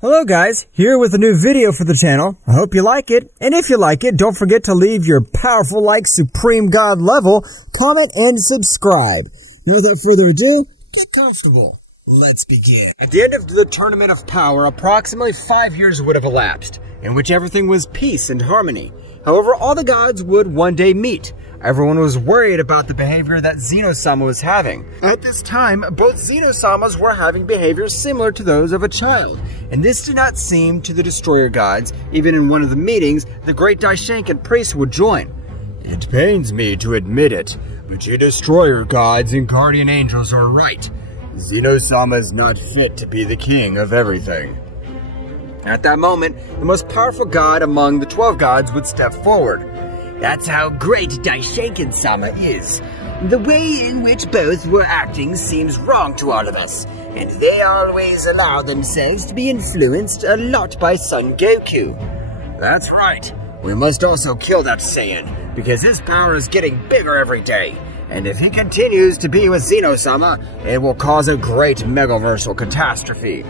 Hello guys, here with a new video for the channel. I hope you like it, and if you like it, don't forget to leave your powerful like Supreme God level, comment, and subscribe. Now without further ado, get comfortable. Let's begin. At the end of the Tournament of Power, approximately 5 years would have elapsed, in which everything was peace and harmony. However, all the gods would one day meet. Everyone was worried about the behavior that Zeno-Sama was having. At this time, both Zeno-Samas were having behaviors similar to those of a child, and this did not seem to the Destroyer Gods. Even in one of the meetings, the great Daishinkan priest would join. It pains me to admit it, but you Destroyer Gods and Guardian Angels are right. Zeno-Sama is not fit to be the king of everything. At that moment, the most powerful god among the 12 gods would step forward. That's how great Daishinkan-sama is. The way in which both were acting seems wrong to all of us, and they always allow themselves to be influenced a lot by Son Goku. That's right. We must also kill that Saiyan, because his power is getting bigger every day, and if he continues to be with Zeno-sama, it will cause a great megaversal catastrophe.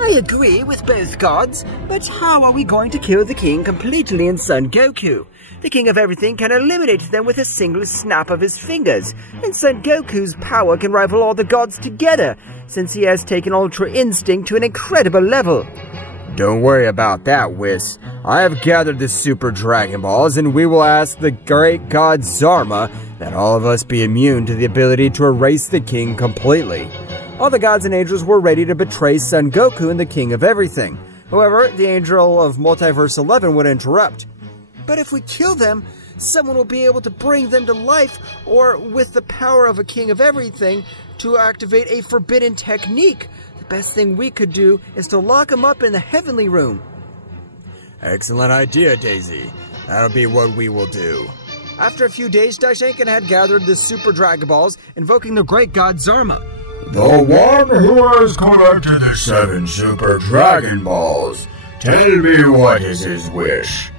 I agree with both gods, but how are we going to kill the king completely in Son Goku? The king of everything can eliminate them with a single snap of his fingers, and Son Goku's power can rival all the gods together, since he has taken Ultra Instinct to an incredible level. Don't worry about that, Whis. I have gathered the Super Dragon Balls, and we will ask the great god Zarma that all of us be immune to the ability to erase the king completely. All the gods and angels were ready to betray Son Goku and the king of everything. However, the angel of Multiverse 11 would interrupt. But if we kill them, someone will be able to bring them to life, or with the power of a king of everything, to activate a forbidden technique. The best thing we could do is to lock them up in the heavenly room. Excellent idea, Daisy. That'll be what we will do. After a few days, Daishinkan had gathered the Super Dragon Balls, invoking the great god Zarma. The one who has collected the 7 Super Dragon Balls. Tell me what is his wish.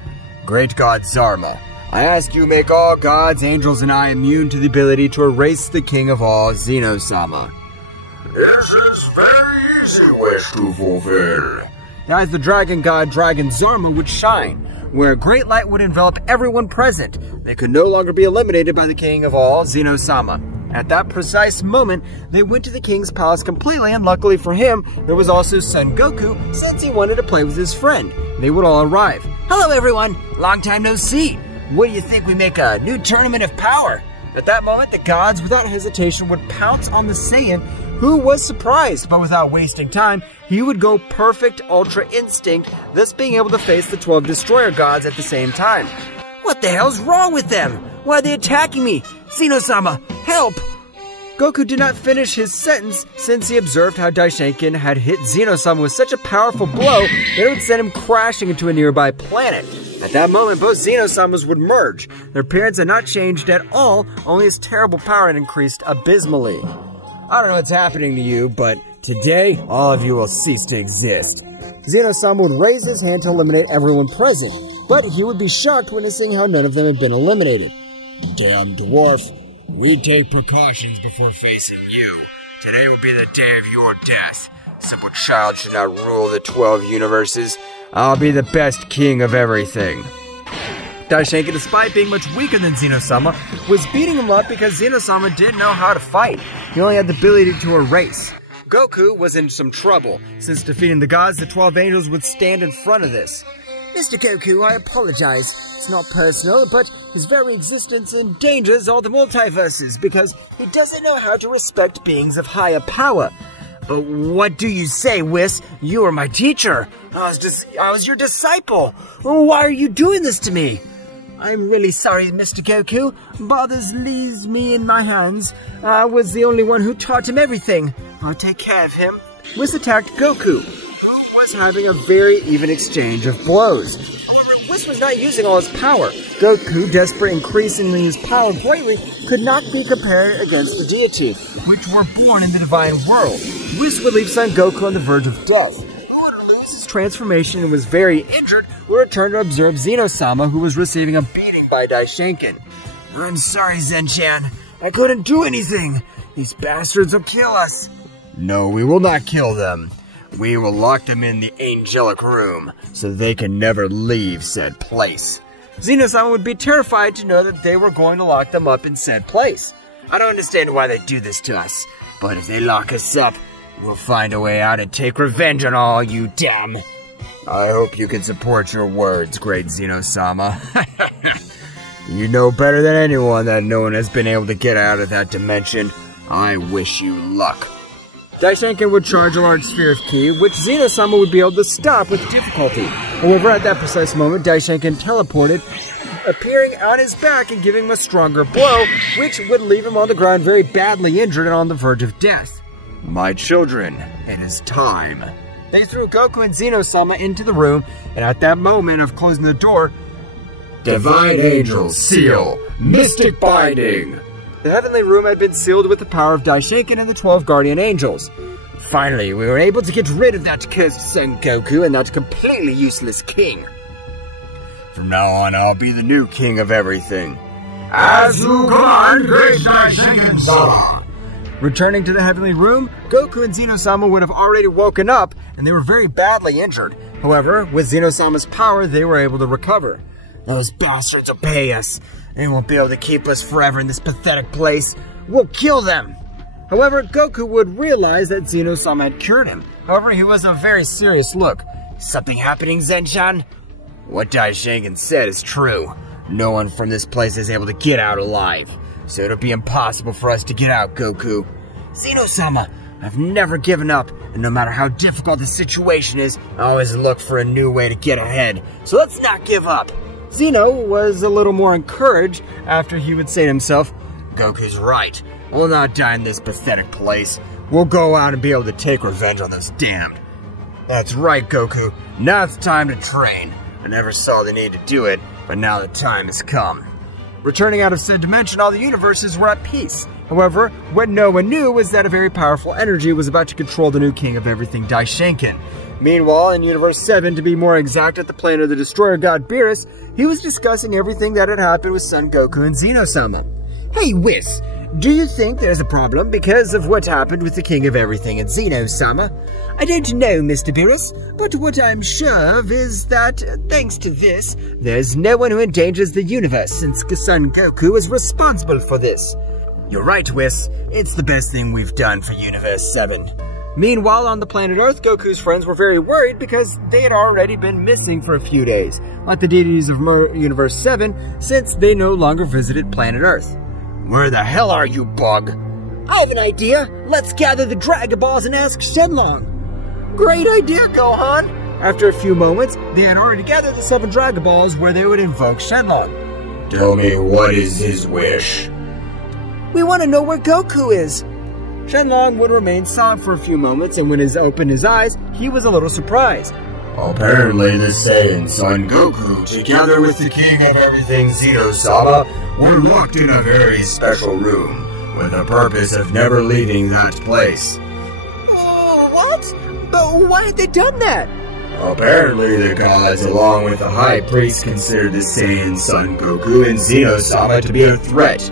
Great god Zarma, I ask you make all gods, angels, and I immune to the ability to erase the king of all, Zeno-Sama. This is very easy wish to fulfill. As the dragon god Dragon Zarma would shine, where a great light would envelop everyone present. They could no longer be eliminated by the king of all, Zeno-Sama. At that precise moment, they went to the king's palace completely, and luckily for him, there was also Son Goku, since he wanted to play with his friend. They would all arrive. Hello everyone, long time no see. What do you think we make a new Tournament of Power? At that moment, the gods without hesitation would pounce on the Saiyan, who was surprised, but without wasting time, he would go perfect Ultra Instinct, thus being able to face the 12 Destroyer Gods at the same time. What the hell's wrong with them? Why are they attacking me? Zeno-sama, help! Goku did not finish his sentence since he observed how Daishinkan had hit Zeno-sama with such a powerful blow that it would send him crashing into a nearby planet. At that moment, both Zeno-samas would merge. Their appearance had not changed at all, only his terrible power had increased abysmally. I don't know what's happening to you, but today, all of you will cease to exist. Zeno-sama would raise his hand to eliminate everyone present, but he would be shocked witnessing how none of them had been eliminated. Damn dwarf. We take precautions before facing you. Today will be the day of your death. Simple child should not rule the 12 universes. I'll be the best king of everything. Daishinkan, despite being much weaker than Zeno-sama, was beating him up because Zeno-sama didn't know how to fight. He only had the ability to erase. Goku was in some trouble. Since defeating the gods, the 12 angels would stand in front of this. Mr. Goku, I apologize. It's not personal, but his very existence endangers all the multiverses because he doesn't know how to respect beings of higher power. But what do you say, Whis? You are my teacher. I was your disciple. Why are you doing this to me? I'm really sorry, Mr. Goku. Brothers leaves me in my hands. I was the only one who taught him everything. I'll take care of him. Whis attacked Goku, who was having a very even exchange of blows. However, Whis was not using all his power. Goku, desperate, increasing his power greatly, could not be compared against the deity, which were born in the divine world. Whis would leave Son Goku on the verge of death. Who would lose his transformation and was very injured, would return to observe Zeno-Sama, who was receiving a beating by Daishinken. I'm sorry, Zen-chan. I couldn't do anything. These bastards will kill us. No, we will not kill them. We will lock them in the angelic room, so they can never leave said place. Zeno-sama would be terrified to know that they were going to lock them up in said place. I don't understand why they do this to us, but if they lock us up, we'll find a way out and take revenge on all you damn. I hope you can support your words, great Zeno-sama. You know better than anyone that no one has been able to get out of that dimension. I wish you luck. Daishinken would charge a large sphere of ki, which Zeno-sama would be able to stop with difficulty. However, at that precise moment, Daishinken teleported, appearing on his back and giving him a stronger blow, which would leave him on the ground very badly injured and on the verge of death. My children, it is time. They threw Goku and Zeno-sama into the room, and at that moment of closing the door, Divine Angel Seal, Mystic Binding. The heavenly room had been sealed with the power of Daishinken and the 12 guardian angels. Finally, we were able to get rid of that cursed Son Goku and that completely useless king. From now on, I'll be the new king of everything. As you command, great Daishinken-sama. Returning to the heavenly room, Goku and Zeno-sama would have already woken up, and they were very badly injured. However, with Zeno-sama's power, they were able to recover. Those bastards will pay us. They won't be able to keep us forever in this pathetic place. We'll kill them. However, Goku would realize that Zeno-sama had cured him. However, he was a very serious look. Something happening, Zen-chan? What Daishinken said is true. No one from this place is able to get out alive. So it'll be impossible for us to get out, Goku. Zeno-sama, I've never given up, and no matter how difficult the situation is, I always look for a new way to get ahead. So let's not give up. Zeno was a little more encouraged after he would say to himself, Goku's right. We'll not die in this pathetic place. We'll go out and be able to take revenge on those damned. That's right, Goku. Now it's time to train. I never saw the need to do it, but now the time has come. Returning out of said dimension, all the universes were at peace. However, what no one knew was that a very powerful energy was about to control the new king of everything, Daishinken. Meanwhile, in Universe 7, to be more exact, at the planet of the Destroyer God Beerus, he was discussing everything that had happened with Son Goku and Zeno-sama. Hey, Whis, do you think there's a problem because of what happened with the King of Everything and Zeno-sama? I don't know, Mr. Beerus, but what I'm sure of is that, thanks to this, there's no one who endangers the universe since Son Goku is responsible for this. You're right, Whis. It's the best thing we've done for Universe 7. Meanwhile, on the planet Earth, Goku's friends were very worried because they had already been missing for a few days, like the deities of Universe 7, since they no longer visited planet Earth. Where the hell are you, Bug? I have an idea. Let's gather the Dragon Balls and ask Shenlong. Great idea, Gohan. After a few moments, they had already gathered the 7 Dragon Balls where they would invoke Shenlong. Tell me, what is his wish? We want to know where Goku is. Shenlong would remain silent for a few moments, and when he opened his eyes, he was a little surprised. Apparently the Saiyan Son Goku, together with the King of Everything Zeno-Sama, were locked in a very special room, with the purpose of never leaving that place. Oh, what? But why had they done that? Apparently the gods, along with the High Priest, considered the Saiyan Son Goku and Zeno-Sama to be a threat.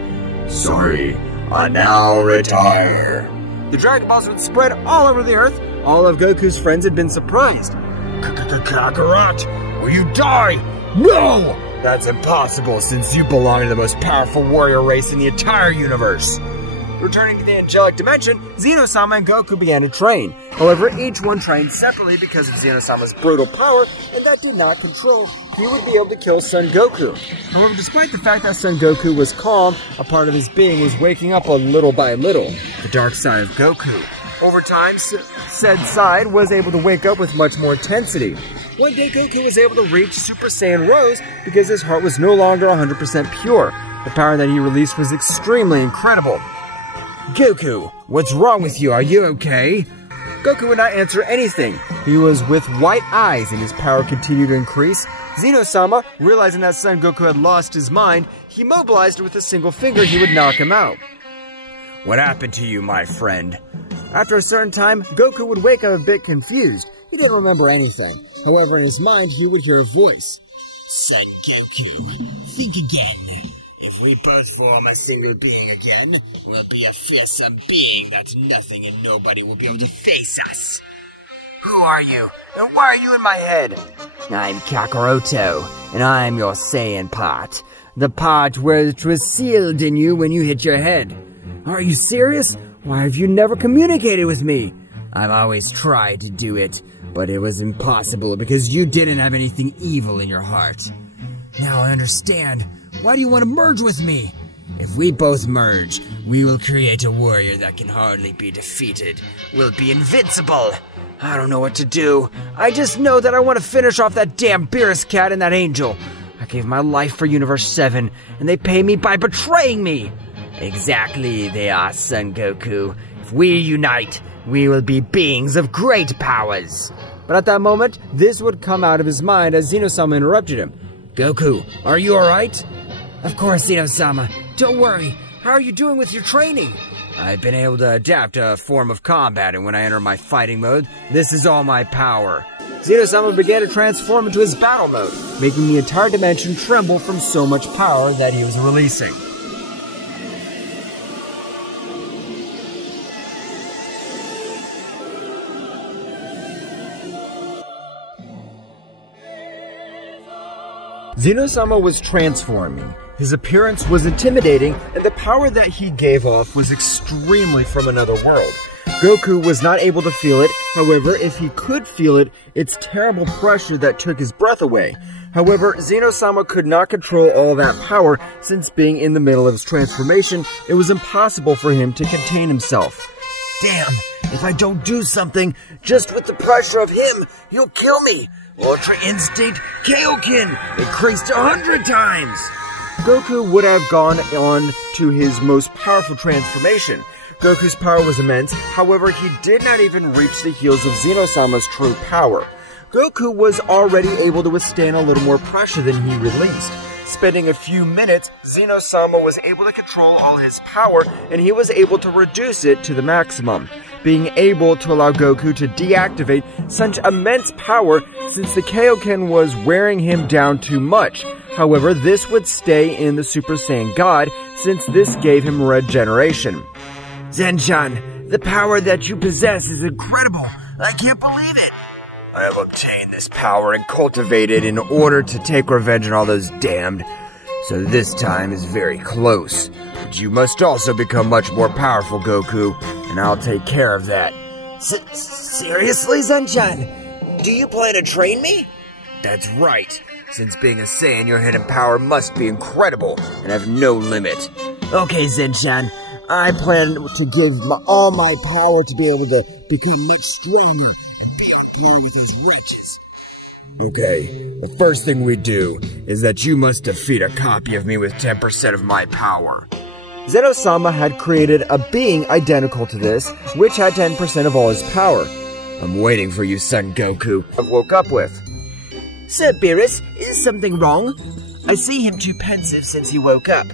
Sorry, I now retire. The Dragon Balls would spread all over the Earth. All of Goku's friends had been surprised. Kakarot, will you die? No! That's impossible since you belong to the most powerful warrior race in the entire universe. Returning to the angelic dimension, Zeno-Sama and Goku began to train. However, each one trained separately because of Zeno-Sama's brutal power, and that did not control he would be able to kill Son Goku. However, despite the fact that Son Goku was calm, a part of his being was waking up a little by little, the dark side of Goku. Over time, said side was able to wake up with much more intensity. One day, Goku was able to reach Super Saiyan Rose because his heart was no longer 100% pure. The power that he released was extremely incredible. Goku, what's wrong with you? Are you okay? Goku would not answer anything. He was with white eyes and his power continued to increase. Zeno-Sama, realizing that Son Goku had lost his mind, he mobilized with a single finger he would knock him out. What happened to you, my friend? After a certain time, Goku would wake up a bit confused. He didn't remember anything. However, in his mind, he would hear a voice. Son Goku, think again. If we both form a single being again, we'll be a fearsome being that nothing and nobody will be able to face us. Who are you? And why are you in my head? I'm Kakarot, and I'm your Saiyan part. The part which was sealed in you when you hit your head. Are you serious? Why have you never communicated with me? I've always tried to do it, but it was impossible because you didn't have anything evil in your heart. Now I understand. Why do you want to merge with me? If we both merge, we will create a warrior that can hardly be defeated. We'll be invincible. I don't know what to do. I just know that I want to finish off that damn Beerus cat and that angel. I gave my life for Universe 7, and they pay me by betraying me. Exactly, they are, Son Goku. If we unite, we will be beings of great powers. But at that moment, this would come out of his mind as Zeno-Sama interrupted him. Goku, are you alright? Of course, Zeno-Sama. Don't worry. How are you doing with your training? I've been able to adapt a form of combat, and when I enter my fighting mode, this is all my power. Zeno-Sama began to transform into his battle mode, making the entire dimension tremble from so much power that he was releasing. Zeno-Sama was transforming. His appearance was intimidating, and the power that he gave off was extremely from another world. Goku was not able to feel it. However, if he could feel it, it's terrible pressure that took his breath away. However, Zeno-Sama could not control all that power, since being in the middle of his transformation, it was impossible for him to contain himself. Damn, if I don't do something, just with the pressure of him, he'll kill me. Ultra Instinct Kaioken increased 100 times! Goku would have gone on to his most powerful transformation. Goku's power was immense, however he did not even reach the heels of Zeno-Sama's true power. Goku was already able to withstand a little more pressure than he released. Spending a few minutes, Zeno-Sama was able to control all his power, and he was able to reduce it to the maximum, being able to allow Goku to deactivate such immense power since the Kaioken was wearing him down too much. However, this would stay in the Super Saiyan God, since this gave him regeneration. Zen-chan, the power that you possess is incredible. I can't believe it. I have obtained this power and cultivated in order to take revenge on all those damned. So this time is very close. But you must also become much more powerful, Goku, and I'll take care of that. Seriously, Zen-chan? Do you plan to train me? That's right. Since being a Saiyan, your hidden power must be incredible and have no limit. Okay, Zen-chan. I plan to give all my power to be able to become much stronger and play with those wretches. Okay, the first thing we do is that you must defeat a copy of me with 10% of my power. Zeno-Sama had created a being identical to this, which had 10% of all his power. I'm waiting for you, Son Goku. I woke up with. Sir Beerus, is something wrong? I see him too pensive since he woke up.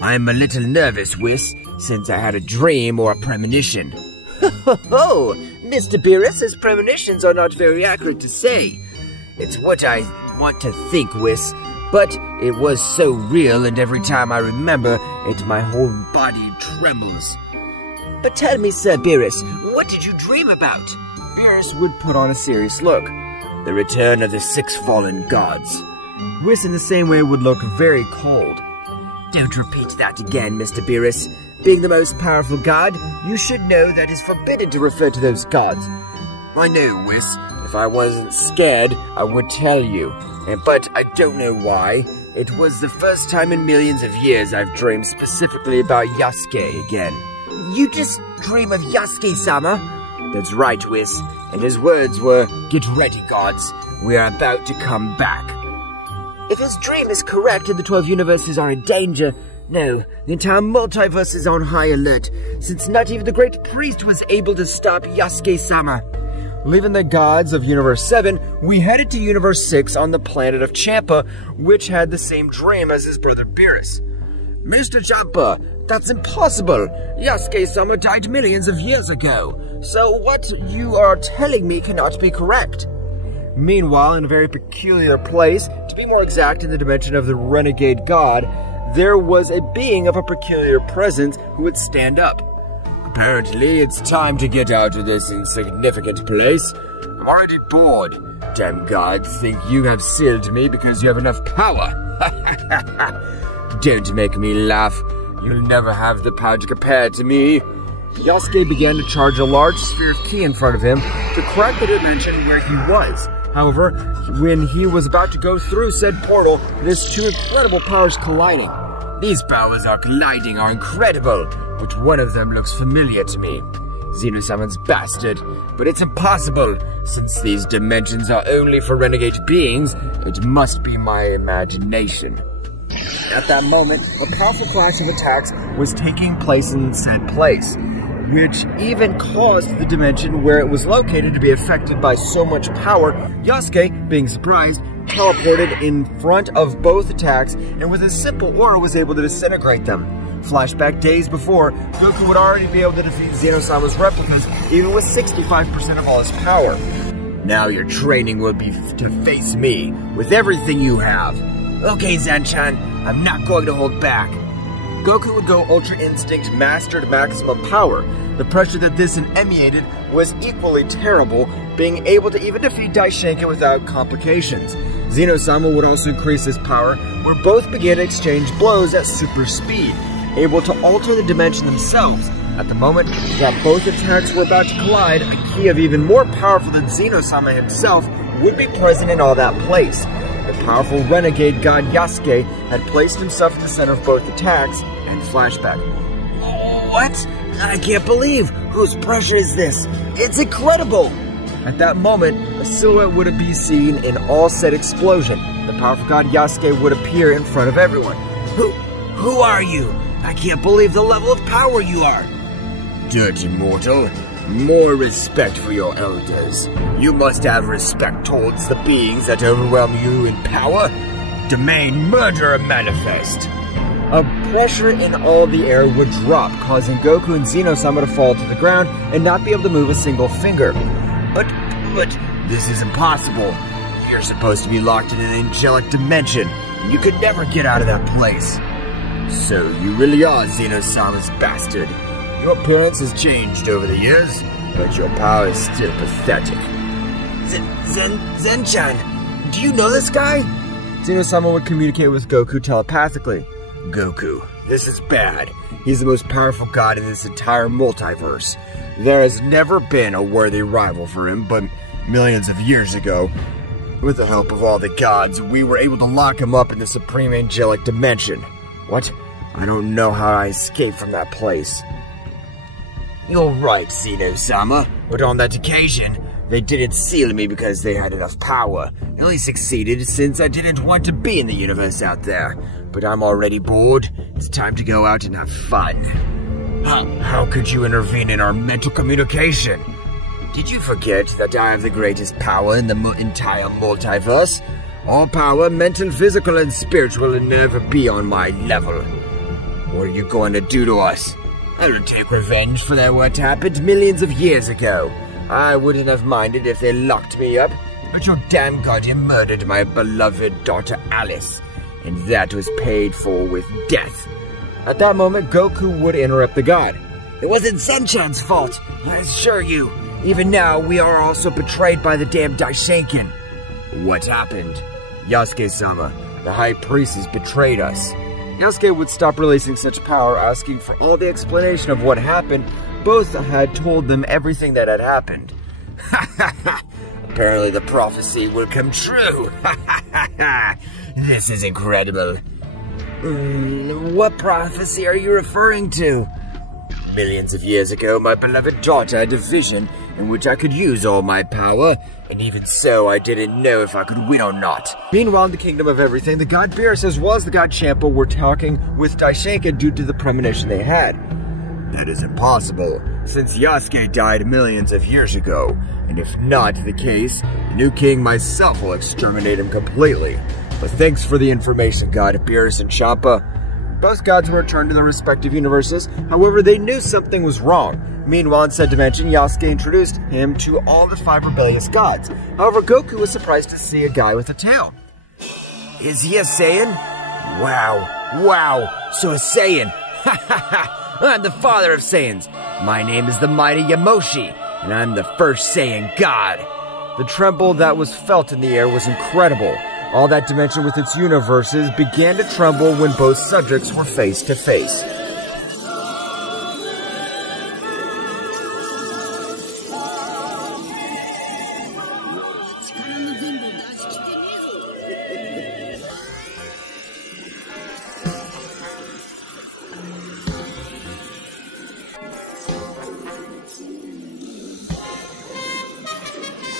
I'm a little nervous, Whis, since I had a dream or a premonition. Ho, Mr. Beerus, his premonitions are not very accurate to say. It's what I want to think, Whis, but it was so real, and every time I remember it, my whole body trembles. But tell me, Sir Beerus, what did you dream about? Beerus would put on a serious look. The return of the 6 fallen gods. Whis in the same way would look very cold. Don't repeat that again, Mr. Beerus. Being the most powerful god, you should know that it's forbidden to refer to those gods. I know, Whis. If I wasn't scared, I would tell you. But I don't know why. It was the first time in millions of years I've dreamed specifically about Yasuke again. You just dream of Yasuke-sama? That's right, Whis. And his words were, "Get ready, gods. We are about to come back." If his dream is correct and the 12 universes are in danger, no, the entire multiverse is on high alert, since not even the great priest was able to stop Yasuke-sama. Leaving the gods of Universe 7, we headed to Universe 6 on the planet of Champa, which had the same dream as his brother Beerus. Mr. Champa, that's impossible. Yasuke-sama died millions of years ago. So what you are telling me cannot be correct. Meanwhile, in a very peculiar place, to be more exact in the dimension of the renegade god, there was a being of a peculiar presence who would stand up. Apparently, it's time to get out of this insignificant place. I'm already bored. Damn gods think you have sealed me because you have enough power. Don't make me laugh. You'll never have the power to compare to me. Yasuke began to charge a large sphere of ki in front of him to crack the dimension where he was. However, when he was about to go through said portal, his two incredible powers colliding. These powers are colliding are incredible, but one of them looks familiar to me. Zeno-Sama's bastard, but it's impossible. Since these dimensions are only for renegade beings, it must be my imagination. At that moment, a powerful clash of attacks was taking place in said place, which even caused the dimension where it was located to be affected by so much power. Yasuke, being surprised, teleported in front of both attacks and with a simple aura was able to disintegrate them. Flashback days before, Goku would already be able to defeat Zeno-Sama's replicas even with 65% of all his power. Now your training will be to face me with everything you have. Okay, Zanchan, I'm not going to hold back. Goku would go Ultra Instinct Mastered Maximum Power. The pressure that this emanated was equally terrible, being able to even defeat Daishenkin without complications. Zeno-Sama would also increase his power, where both began to exchange blows at super speed, able to alter the dimension themselves. At the moment that both attacks were about to collide, a ki of even more powerful than Zeno-Sama himself would be present in all that place. The powerful renegade god Yasuke had placed himself in the center of both attacks and flashback. What? I can't believe! Whose pressure is this? It's incredible! At that moment, a silhouette would be seen in all said explosion. The powerful god Yasuke would appear in front of everyone. Who are you? I can't believe the level of power you are! Dirty mortal. More respect for your elders. You must have respect towards the beings that overwhelm you in power. Domain Murderer Manifest. A pressure in all the air would drop, causing Goku and Zeno-Sama to fall to the ground and not be able to move a single finger. But this is impossible. You're supposed to be locked in an angelic dimension, and you could never get out of that place. So you really are Zeno-Sama's bastard. Your appearance has changed over the years, but your power is still pathetic. Zen-chan, do you know this guy? Zeno-Sama would communicate with Goku telepathically. Goku, this is bad. He's the most powerful god in this entire multiverse. There has never been a worthy rival for him, but millions of years ago, with the help of all the gods, we were able to lock him up in the supreme angelic dimension. What? I don't know how I escaped from that place. You're right, Zeno-Sama, but on that occasion, they didn't seal me because they had enough power. They only succeeded since I didn't want to be in the universe out there. But I'm already bored. It's time to go out and have fun. How could you intervene in our mental communication? Did you forget that I have the greatest power in the entire multiverse? All power, mental, physical, and spiritual, will never be on my level. What are you going to do to us? I will take revenge for what happened millions of years ago. I wouldn't have minded if they locked me up, but your damn guardian murdered my beloved daughter Alice, and that was paid for with death. At that moment, Goku would interrupt the god. It wasn't Zenchan's fault, I assure you. Even now, we are also betrayed by the damn Daishenkin. What happened? Yasuke-sama, the high priest has betrayed us. Yasuke would stop releasing such power, asking for all the explanation of what happened. Both had told them everything that had happened. Apparently the prophecy will come true. This is incredible. What prophecy are you referring to? Millions of years ago, my beloved daughter had a vision in which I could use all my power, and even so, I didn't know if I could win or not. Meanwhile, in the Kingdom of Everything, the god Beerus as well as the god Champa were talking with Daishenkin due to the premonition they had. That is impossible, since Yasuke died millions of years ago, and if not the case, the new king myself will exterminate him completely. But thanks for the information, God Beerus and Champa. Both gods were returned to their respective universes, however they knew something was wrong. Meanwhile, in said dimension, Yasuke introduced him to all the 5 rebellious gods. However, Goku was surprised to see a guy with a tail. Is he a Saiyan? Wow, so a Saiyan. Ha ha ha, I'm the father of Saiyans. My name is the mighty Yamoshi, and I'm the first Saiyan god. The tremble that was felt in the air was incredible. All that dimension with its universes began to tremble when both subjects were face to face.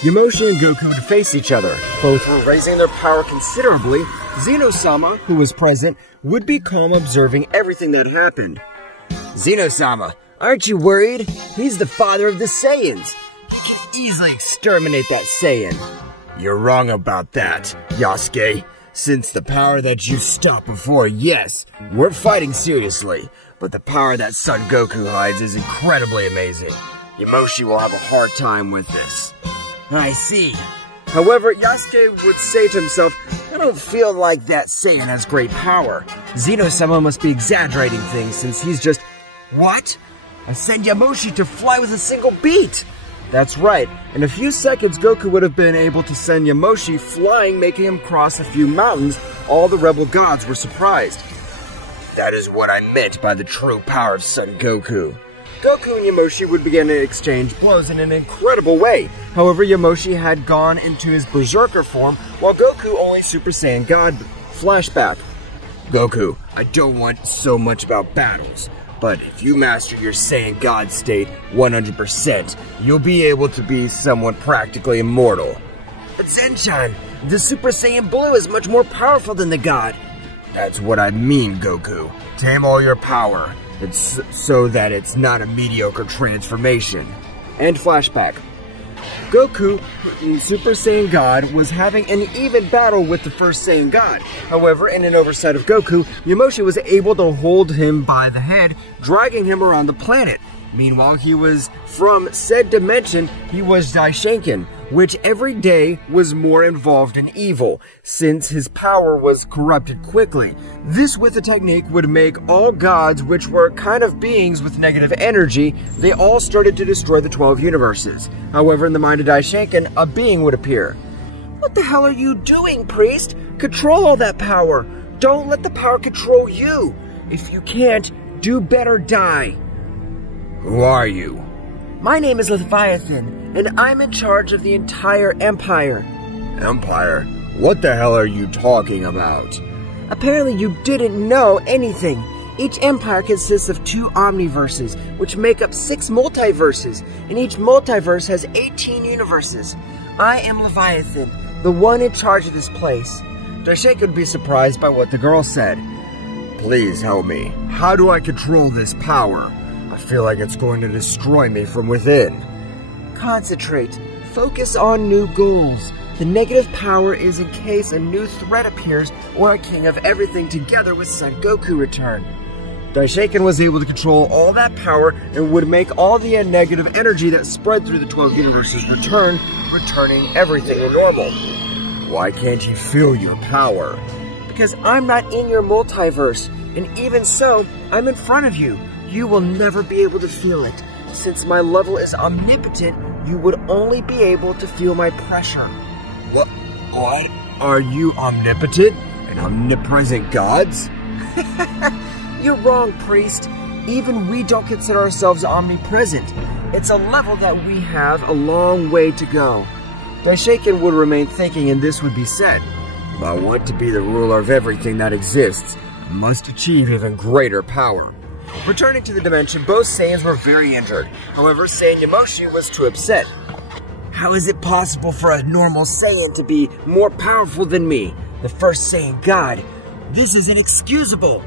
Yamoshi and Goku to face each other. Both were raising their power considerably. Zeno-Sama, who was present, would be calm observing everything that happened. Zeno-Sama, aren't you worried? He's the father of the Saiyans. He can easily exterminate that Saiyan. You're wrong about that, Yasuke. Since the power that you stopped before, yes, we're fighting seriously. But the power that Son Goku hides is incredibly amazing. Yamoshi will have a hard time with this. I see. However, Yasuke would say to himself, I don't feel like that Saiyan has great power. Zeno-Sama must be exaggerating things since he's just... What? I sent Yamoshi to fly with a single beat! That's right. In a few seconds, Goku would have been able to send Yamoshi flying, making him cross a few mountains. All the rebel gods were surprised. That is what I meant by the true power of Son Goku. Goku and Yamoshi would begin to exchange blows in an incredible way. However, Yamoshi had gone into his Berserker form, while Goku only Super Saiyan God. Flashback. Goku, I don't want so much about battles, but if you master your Saiyan God state 100%, you'll be able to be someone practically immortal. But Zenchan, the Super Saiyan Blue is much more powerful than the God. That's what I mean, Goku. Tame all your power. It's so that it's not a mediocre transformation. And flashback. Goku, the Super Saiyan God, was having an even battle with the first Saiyan God. However, in an oversight of Goku, Yamoshi was able to hold him by the head, dragging him around the planet. Meanwhile, he was from said dimension, he was Daishinken, which every day was more involved in evil, since his power was corrupted quickly. This with a technique would make all gods, which were kind of beings with negative energy, they all started to destroy the 12 universes. However, in the mind of Daishinken, a being would appear. What the hell are you doing, priest? Control all that power. Don't let the power control you. If you can't, do better die. Who are you? My name is Leviathan, and I'm in charge of the entire Empire. Empire? What the hell are you talking about? Apparently you didn't know anything. Each empire consists of 2 omniverses, which make up 6 multiverses, and each multiverse has 18 universes. I am Leviathan, the one in charge of this place. Daishinken would be surprised by what the girl said. Please help me. How do I control this power? I feel like it's going to destroy me from within. Concentrate. Focus on new goals. The negative power is in case a new threat appears or a king of everything together with Son Goku return. Daishinken was able to control all that power and would make all the negative energy that spread through the 12 universes returning everything to normal. Why can't you feel your power? Because I'm not in your multiverse, and even so, I'm in front of you. You will never be able to feel it. Since my level is omnipotent, you would only be able to feel my pressure. What? Are you omnipotent and omnipresent gods? You're wrong, priest. Even we don't consider ourselves omnipresent. It's a level that we have a long way to go. Daishinken would remain thinking, and this would be said. If I want to be the ruler of everything that exists, I must achieve even greater power. Returning to the dimension, both Saiyans were very injured. However, Saiyan Yamoshi was too upset. How is it possible for a normal Saiyan to be more powerful than me, the first Saiyan God? This is inexcusable.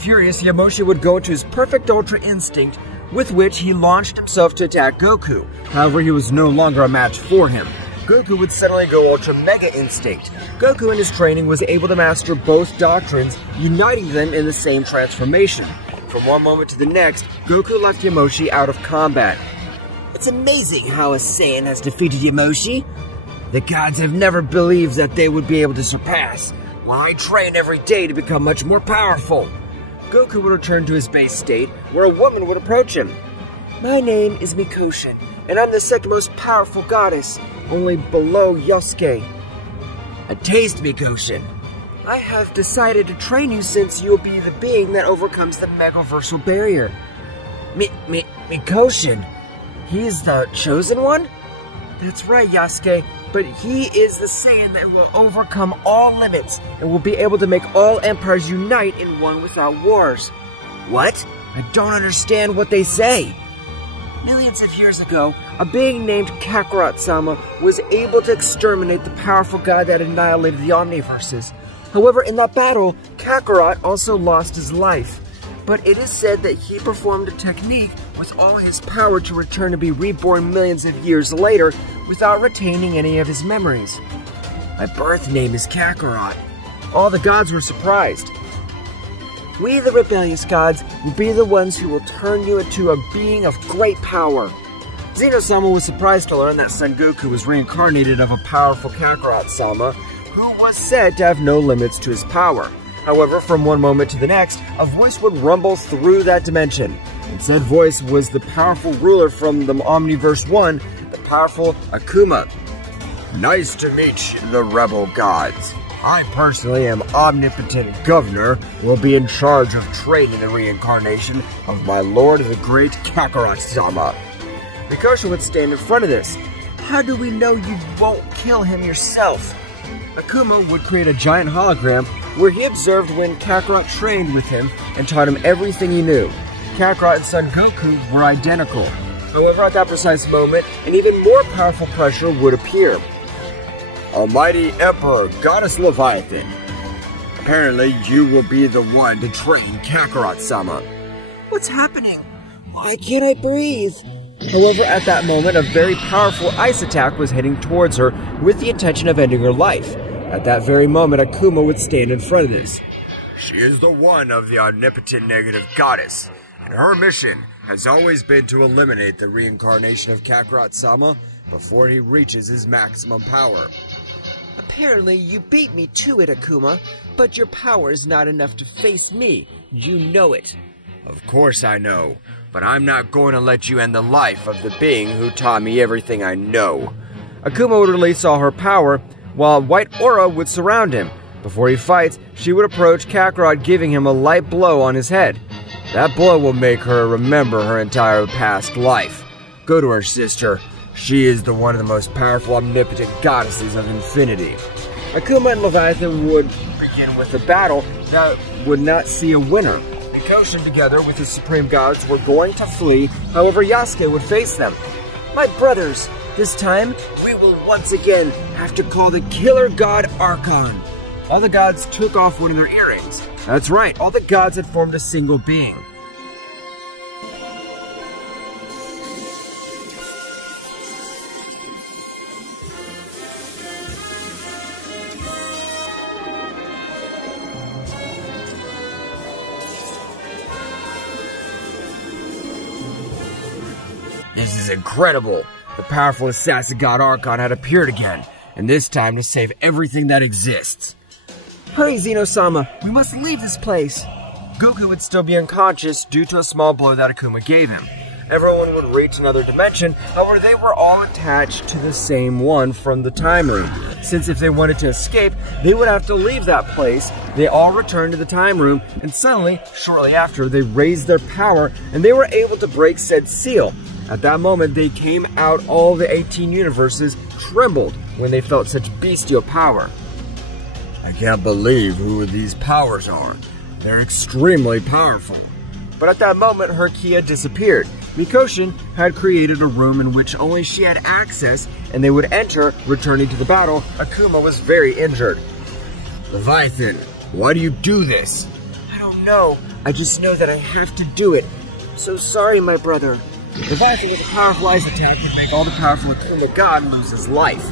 Furious, Yamoshi would go into his perfect Ultra Instinct, with which he launched himself to attack Goku. However, he was no longer a match for him. Goku would suddenly go Ultra Mega Instinct. Goku in his training was able to master both doctrines, uniting them in the same transformation. From one moment to the next, Goku left Yamoshi out of combat. It's amazing how a Saiyan has defeated Yamoshi. The gods have never believed that they would be able to surpass, while I train every day to become much more powerful. Goku would return to his base state, where a woman would approach him. My name is Mikoshin, and I'm the second most powerful goddess, only below Yosuke. A taste, Mikoshin. I have decided to train you since you'll be the being that overcomes the Megaversal Barrier. Mikoshin? He's the chosen one? That's right, Yasuke, but he is the Saiyan that will overcome all limits and will be able to make all empires unite in one without wars. What? I don't understand what they say. Millions of years ago, a being named Kakarot-sama was able to exterminate the powerful god that annihilated the Omniverses. However, in that battle, Kakarot also lost his life. But it is said that he performed a technique with all his power to return to be reborn millions of years later without retaining any of his memories. My birth name is Kakarot. All the gods were surprised. We, the rebellious gods, will be the ones who will turn you into a being of great power. Zeno-Sama was surprised to learn that Son Goku was reincarnated of a powerful Kakarot-sama, who was said to have no limits to his power. However, from one moment to the next, a voice would rumble through that dimension. And said voice was the powerful ruler from the Omniverse 1, the powerful Akuma. Nice to meet you, the rebel gods. I personally am omnipotent governor, will be in charge of training the reincarnation of my lord the great Kakarot-sama. Mikoshin would stand in front of this. How do we know you won't kill him yourself? Akuma would create a giant hologram where he observed when Kakarot trained with him and taught him everything he knew. Kakarot and Son Goku were identical. However, at that precise moment, an even more powerful pressure would appear. Almighty Emperor, Goddess Leviathan. Apparently, you will be the one to train Kakarot-sama. What's happening? Why can't I breathe? However, at that moment, a very powerful ice attack was heading towards her with the intention of ending her life. At that very moment, Akuma would stand in front of this. She is the one of the omnipotent negative goddess, and her mission has always been to eliminate the reincarnation of Kakarot-sama before he reaches his maximum power. Apparently, you beat me to it, Akuma, but your power is not enough to face me. You know it. Of course I know, but I'm not going to let you end the life of the being who taught me everything I know. Akuma would release all her power, while a white aura would surround him. Before he fights, she would approach Kakarot, giving him a light blow on his head. That blow will make her remember her entire past life. Go to her, sister. She is the one of the most powerful omnipotent goddesses of infinity. Akuma and Leviathan would begin with a battle that would not see a winner. Mikoshin, together with his supreme gods, were going to flee, however Yasuke would face them. My brothers, this time, we will once again have to call the killer god Archon. All the gods took off one of their earrings. That's right, all the gods had formed a single being. This is incredible. The powerful assassin god Archon had appeared again, and this time to save everything that exists. Hurry, Zeno-Sama, we must leave this place. Goku would still be unconscious due to a small blow that Akuma gave him. Everyone would reach another dimension, however they were all attached to the same one from the time room. Since if they wanted to escape, they would have to leave that place. They all returned to the time room, and suddenly, shortly after, they raised their power, and they were able to break said seal. At that moment, they came out, all the 18 universes trembled when they felt such bestial power. I can't believe who these powers are. They're extremely powerful. But at that moment, her Kia disappeared. Mikoshin had created a room in which only she had access, and they would enter, returning to the battle. Akuma was very injured. Leviathan, why do you do this? I don't know. I just know that I have to do it. So sorry, my brother. Leviathan with a powerful ice attack would make all the powerful Akuma God lose his life.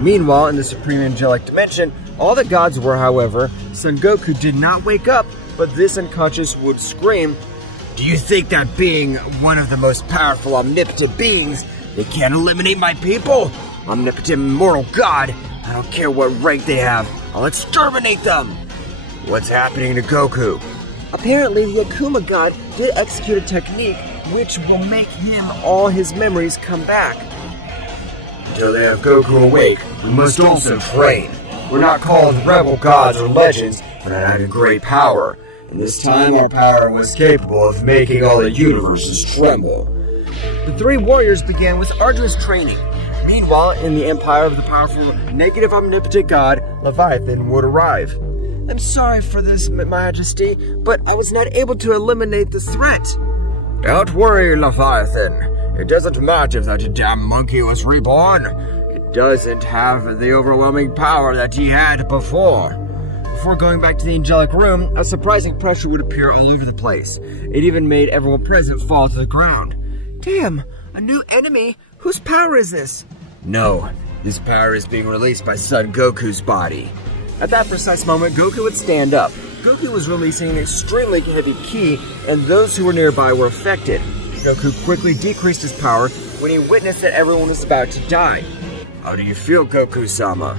Meanwhile, in the Supreme Angelic Dimension, all the gods were, however, Son Goku did not wake up, but this unconscious would scream, "Do you think that being one of the most powerful omnipotent beings, they can't eliminate my people? Omnipotent immortal God, I don't care what rank they have, I'll exterminate them!" What's happening to Goku? Apparently, the Akuma God did execute a technique which will make him all his memories come back. Until they have Goku awake, we must also train. We're not called rebel gods or legends for not having great power. And this time our power was capable of making all the universes tremble. The three warriors began with arduous training. Meanwhile, in the empire of the powerful negative omnipotent god, Leviathan would arrive. "I'm sorry for this, Majesty, but I was not able to eliminate the threat." Don't worry, Leviathan. It doesn't matter if that damn monkey was reborn. It doesn't have the overwhelming power that he had before. Before going back to the angelic room, a surprising pressure would appear all over the place. It even made everyone present fall to the ground. Damn, a new enemy? Whose power is this? No, this power is being released by Son Goku's body. At that precise moment, Goku would stand up. Goku was releasing an extremely heavy ki, and those who were nearby were affected. Goku quickly decreased his power when he witnessed that everyone was about to die. How do you feel, Goku-sama?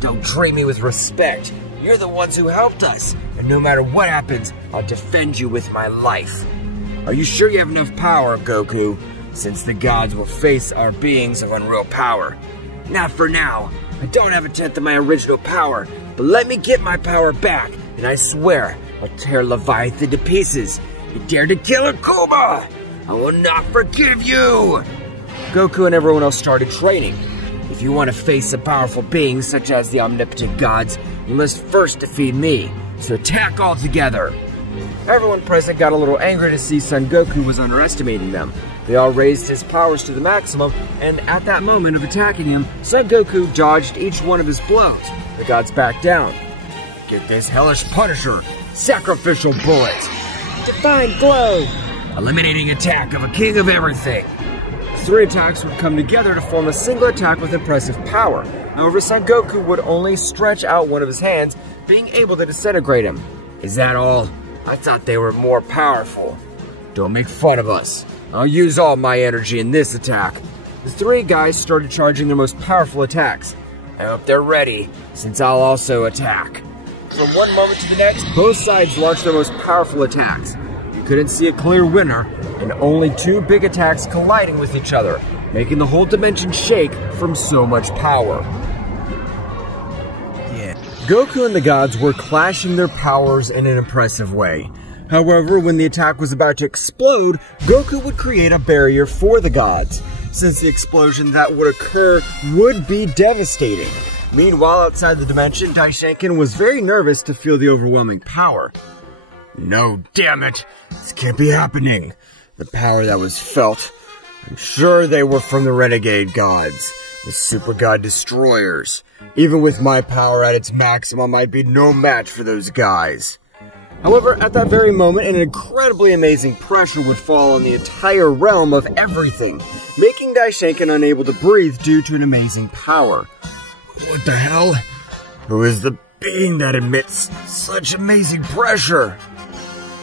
Don't treat me with respect. You're the ones who helped us, and no matter what happens, I'll defend you with my life. Are you sure you have enough power, Goku? Since the gods will face our beings of unreal power. Not for now. I don't have a tenth of my original power, but let me get my power back, and I swear I'll tear Leviathan to pieces. You dare to kill Akuma! I will not forgive you! Goku and everyone else started training. If you want to face a powerful being such as the omnipotent gods, you must first defeat me, so attack all together. Everyone present got a little angry to see Son Goku was underestimating them. They all raised his powers to the maximum, and at that moment of attacking him, Son Goku dodged each one of his blows. The gods backed down. Get this hellish Punisher! Sacrificial bullet! Divine Glow! Eliminating attack of a king of everything! Three attacks would come together to form a single attack with impressive power. However, Son Goku would only stretch out one of his hands, being able to disintegrate him. Is that all? I thought they were more powerful. Don't make fun of us. I'll use all my energy in this attack. The three guys started charging their most powerful attacks. I hope they're ready, since I'll also attack. From one moment to the next, both sides launched their most powerful attacks. You couldn't see a clear winner, and only two big attacks colliding with each other, making the whole dimension shake from so much power. Goku and the gods were clashing their powers in an impressive way. However, when the attack was about to explode, Goku would create a barrier for the gods, since the explosion that would occur would be devastating. Meanwhile, outside the dimension, Daishenkin was very nervous to feel the overwhelming power. No, damn it! This can't be happening! The power that was felt, I'm sure they were from the renegade gods, the super god destroyers. Even with my power at its maximum, I'd be no match for those guys. However, at that very moment, an incredibly amazing pressure would fall on the entire realm of everything, making Daishenkin unable to breathe due to an amazing power. What the hell? Who is the being that emits such amazing pressure?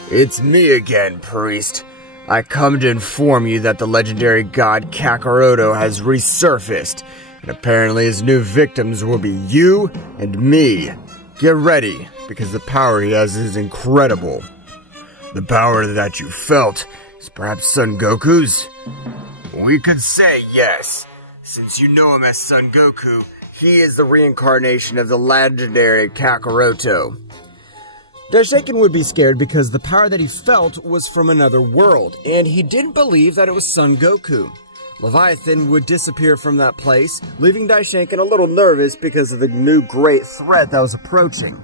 It's me again, priest. I come to inform you that the legendary god Kakarot has resurfaced, and apparently his new victims will be you and me. Get ready, because the power he has is incredible. The power that you felt is perhaps Son Goku's? We could say yes. Since you know him as Son Goku, he is the reincarnation of the legendary Kakarot. Daishenkin would be scared because the power that he felt was from another world, and he didn't believe that it was Son Goku. Leviathan would disappear from that place, leaving Daishenkin a little nervous because of the new great threat that was approaching.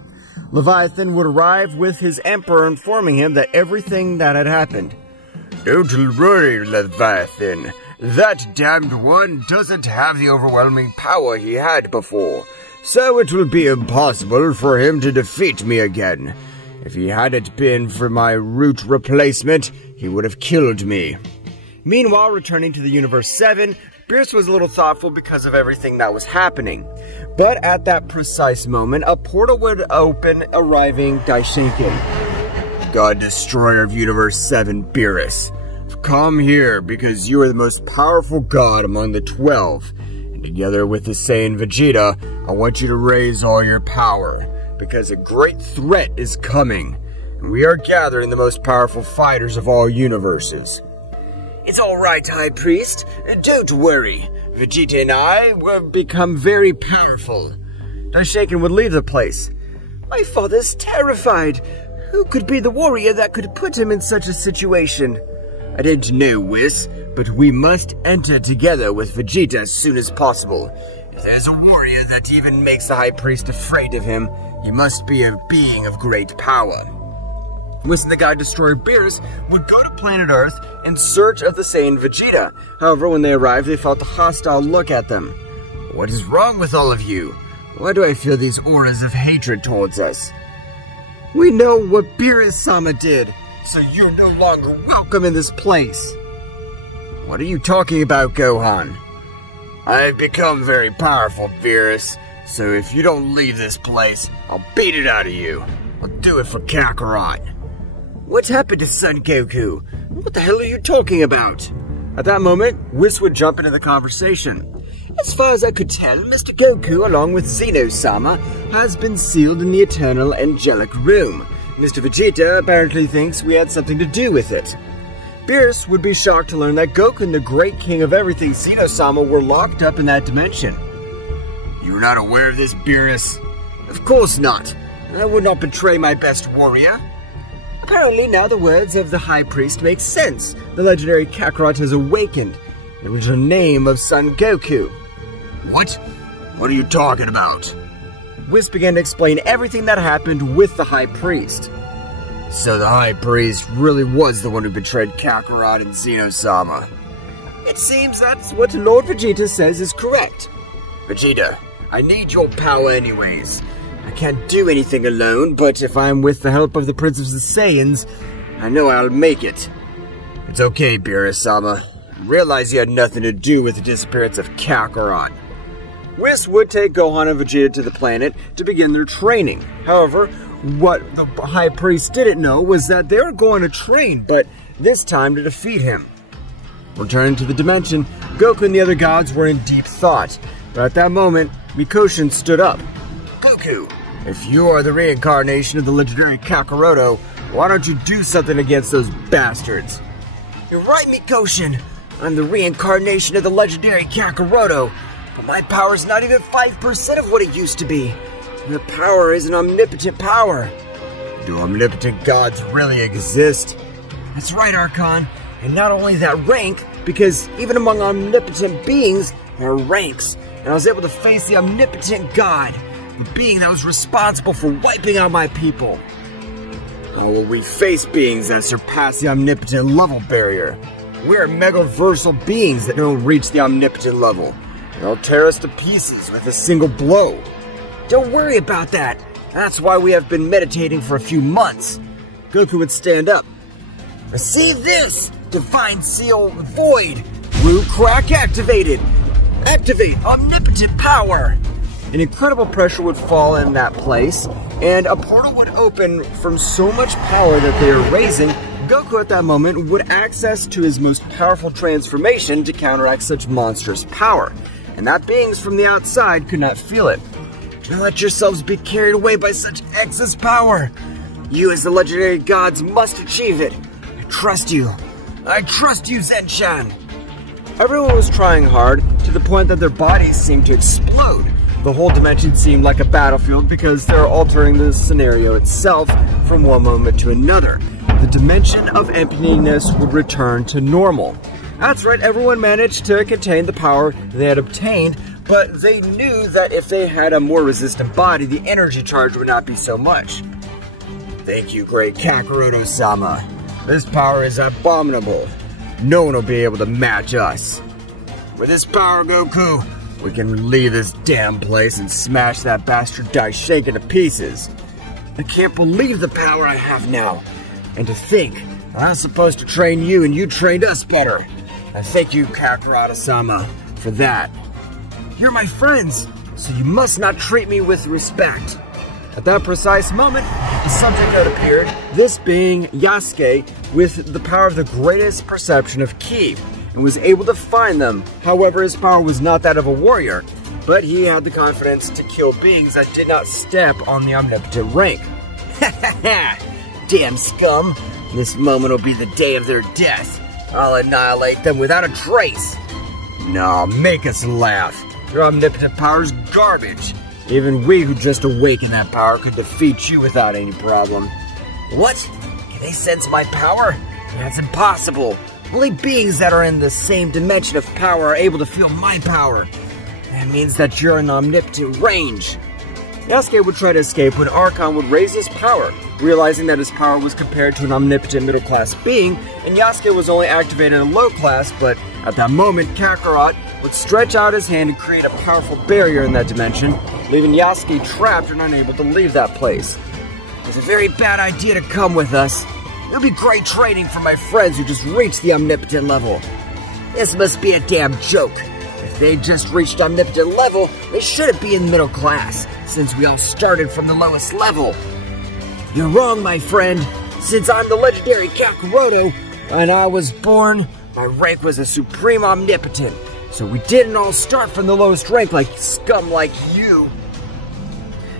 Leviathan would arrive with his emperor informing him that everything that had happened. Don't worry, Leviathan. That damned one doesn't have the overwhelming power he had before, so it will be impossible for him to defeat me again. If he hadn't been for my root replacement, he would have killed me. Meanwhile, returning to the Universe 7, Beerus was a little thoughtful because of everything that was happening. But at that precise moment, a portal would open, arriving Daishinken. God Destroyer of Universe 7, Beerus. Come here, because you are the most powerful god among the 12. And together with the Saiyan Vegeta, I want you to raise all your power. Because a great threat is coming. And we are gathering the most powerful fighters of all universes. It's alright, High Priest. Don't worry. Vegeta and I will become very powerful. Daishinken would leave the place. My father's terrified. Who could be the warrior that could put him in such a situation? I don't know, Whis, but we must enter together with Vegeta as soon as possible. If there's a warrior that even makes the High Priest afraid of him, he must be a being of great power. Whis and the God Destroyer Beerus would go to planet Earth in search of the Saiyan Vegeta. However, when they arrived, they felt a hostile look at them. What is wrong with all of you? Why do I feel these auras of hatred towards us? We know what Beerus-sama did, so you're no longer welcome in this place. What are you talking about, Gohan? I've become very powerful, Beerus, so if you don't leave this place, I'll beat it out of you. I'll do it for Kakarot. What happened to Son Goku? What the hell are you talking about? At that moment, Whis would jump into the conversation. As far as I could tell, Mr. Goku, along with Zeno-Sama, has been sealed in the Eternal Angelic Room. Mr. Vegeta apparently thinks we had something to do with it. Beerus would be shocked to learn that Goku and the great king of everything, Zeno-Sama, were locked up in that dimension. You're not aware of this, Beerus? Of course not. I would not betray my best warrior. Apparently now the words of the High Priest make sense. The legendary Kakarot has awakened. The original name of Son Goku. What? What are you talking about? Whis began to explain everything that happened with the High Priest. So the High Priest really was the one who betrayed Kakarot and Zeno-Sama. It seems that's what Lord Vegeta says is correct. Vegeta, I need your power anyways. I can't do anything alone, but if I'm with the help of the Prince of the Saiyans, I know I'll make it. It's okay, Beerus-sama. Realize you had nothing to do with the disappearance of Kakarot. Whis would take Gohan and Vegeta to the planet to begin their training. However, what the High Priest didn't know was that they were going to train, but this time to defeat him. Returning to the dimension, Goku and the other gods were in deep thought. But at that moment, Mikoshin stood up. Goku, if you are the reincarnation of the legendary Kakarot, why don't you do something against those bastards? You're right, Mikoshin. I'm the reincarnation of the legendary Kakarot, but my power is not even 5% of what it used to be. Your power is an omnipotent power. Do omnipotent gods really exist? That's right, Archon. And not only that rank, because even among omnipotent beings, there are ranks. And I was able to face the omnipotent god, the being that was responsible for wiping out my people. Oh, well, we face beings that surpass the omnipotent level barrier. We are megaversal beings that don't reach the omnipotent level. They'll tear us to pieces with a single blow. Don't worry about that. That's why we have been meditating for a few months. Goku would stand up. Receive this! Divine Seal Void! Blue Crack activated! Activate omnipotent power! An incredible pressure would fall in that place, and a portal would open from so much power that they were raising. Goku at that moment would access to his most powerful transformation to counteract such monstrous power, and that beings from the outside could not feel it. Do not let yourselves be carried away by such excess power. You as the legendary gods must achieve it. I trust you. I trust you, Zenshan. Everyone was trying hard to the point that their bodies seemed to explode. The whole dimension seemed like a battlefield because they were altering the scenario itself from one moment to another. The dimension of emptiness would return to normal. That's right, everyone managed to contain the power they had obtained, but they knew that if they had a more resistant body, the energy charge would not be so much. Thank you, great Kakarot-sama. This power is abominable. No one will be able to match us. With this power, Goku, we can leave this damn place and smash that bastard Daishinken to pieces. I can't believe the power I have now. And to think, I was supposed to train you and you trained us better. I thank you, Kakarot-sama, for that. You're my friends, so you must not treat me with respect. At that precise moment, the subject note appeared, this being Yasuke with the power of the greatest perception of ki, and was able to find them. However, his power was not that of a warrior, but he had the confidence to kill beings that did not step on the omnipotent rank. Ha ha ha! Damn scum! This moment will be the day of their death. I'll annihilate them without a trace. Nah, make us laugh. Your omnipotent power's garbage. Even we who just awakened that power could defeat you without any problem. What? Can they sense my power? That's impossible. Only beings that are in the same dimension of power are able to feel my power. That means that you're in omnipotent range. Yasuke would try to escape when Archon would raise his power, realizing that his power was compared to an omnipotent middle-class being, and Yasuke was only activated in low class, but at that moment, Kakarot would stretch out his hand and create a powerful barrier in that dimension, leaving Yasuke trapped and unable to leave that place. It's a very bad idea to come with us. It'll be great training for my friends who just reached the omnipotent level. This must be a damn joke. If they just reached omnipotent level, they shouldn't be in middle class, since we all started from the lowest level. You're wrong, my friend. Since I'm the legendary Kakarot, and I was born, my rank was a supreme omnipotent. So we didn't all start from the lowest rank like scum like you.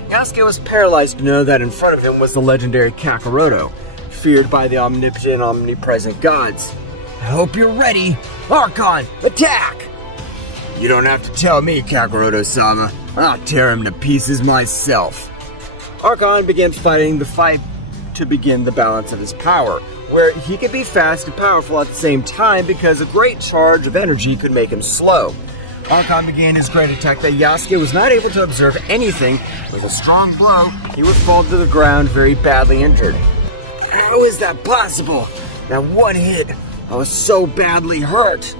Yasuke was paralyzed to know that in front of him was the legendary Kakarot, feared by the omnipotent and omnipresent gods. I hope you're ready. Archon, attack! You don't have to tell me, Kakarot-sama. I'll tear him to pieces myself. Archon began fighting the fight to begin the balance of his power, where he could be fast and powerful at the same time because a great charge of energy could make him slow. Archon began his great attack that Yasuke was not able to observe anything. With a strong blow, he would fall to the ground very badly injured. How is that possible? That one hit, I was so badly hurt.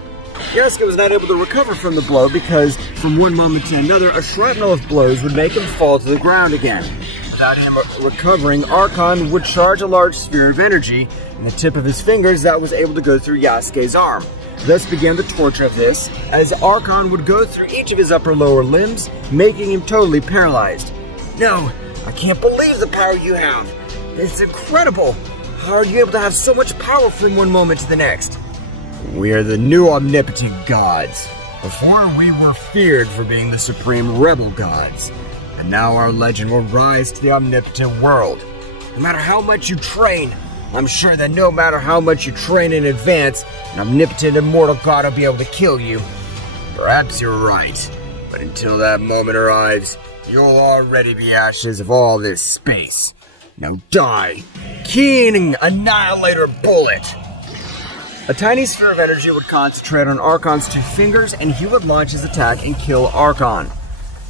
Yasuke was not able to recover from the blow because, from one moment to another, a shrapnel of blows would make him fall to the ground again. Without him recovering, Archon would charge a large sphere of energy in the tip of his fingers that was able to go through Yasuke's arm. Thus began the torture of this, as Archon would go through each of his upper-lower limbs, making him totally paralyzed. No, I can't believe the power you have. It's incredible. How are you able to have so much power from one moment to the next? We are the new omnipotent gods. Before we were feared for being the supreme rebel gods, and now our legend will rise to the omnipotent world. No matter how much you train, I'm sure that no matter how much you train in advance, an omnipotent immortal god will be able to kill you. Perhaps you're right, but until that moment arrives, you'll already be ashes of all this space. Now die! Keen Annihilator Bullet! A tiny sphere of energy would concentrate on Archon's two fingers, and he would launch his attack and kill Archon.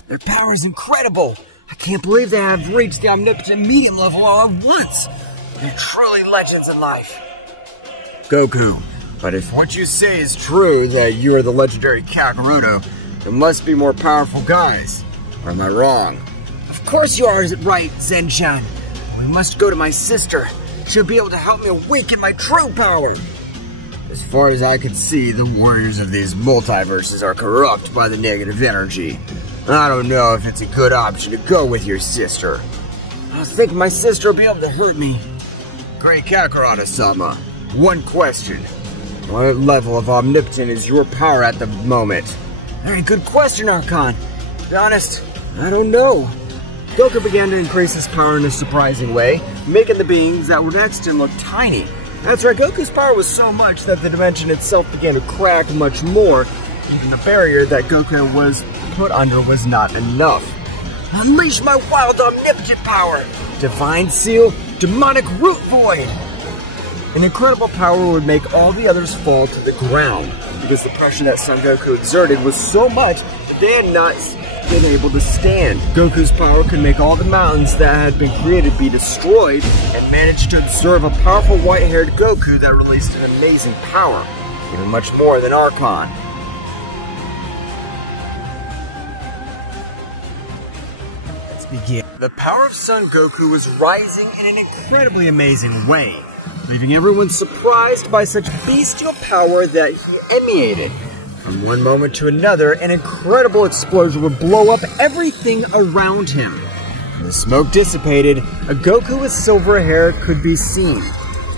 Their power is incredible! I can't believe they have reached the omnipotent medium level all at once! They're truly legends in life. Goku, but if what you say is true, that you are the legendary Kakarot, there must be more powerful guys. Or am I wrong? Of course you are right, Zen-chan. We must go to my sister. She'll be able to help me awaken my true power. As far as I can see, the warriors of these multiverses are corrupt by the negative energy. I don't know if it's a good option to go with your sister. I think my sister will be able to hurt me. Great Kakarot-sama, one question. What level of omnipotent is your power at the moment? Very good question, Archon. To be honest, I don't know. Goku began to increase his power in a surprising way, making the beings that were next to him look tiny. That's right, Goku's power was so much that the dimension itself began to crack much more. Even the barrier that Goku was put under was not enough. Unleash my wild omnipotent power! Divine Seal, Demonic Root Void! An incredible power would make all the others fall to the ground, because the pressure that Son Goku exerted was so much that they had not been able to stand. Goku's power could make all the mountains that had been created be destroyed, and managed to observe a powerful white-haired Goku that released an amazing power, even much more than Archon. It's begin. The power of Son Goku was rising in an incredibly amazing way, leaving everyone surprised by such bestial power that he emanated. From one moment to another, an incredible explosion would blow up everything around him. When the smoke dissipated, a Goku with silver hair could be seen.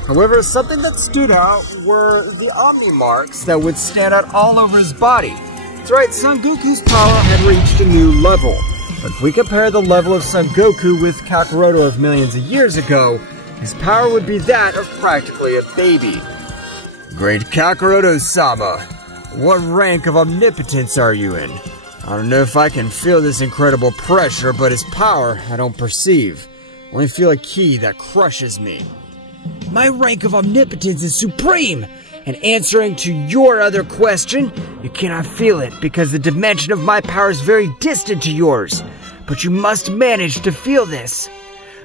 However, something that stood out were the Omni marks that would stand out all over his body. That's right, Son Goku's power had reached a new level. But if we compare the level of Son Goku with Kakarot of millions of years ago, his power would be that of practically a baby. Great Kakarot-sama, what rank of omnipotence are you in? I don't know if I can feel this incredible pressure, but his power I don't perceive. I only feel a ki that crushes me. My rank of omnipotence is supreme! And answering to your other question, you cannot feel it because the dimension of my power is very distant to yours. But you must manage to feel this.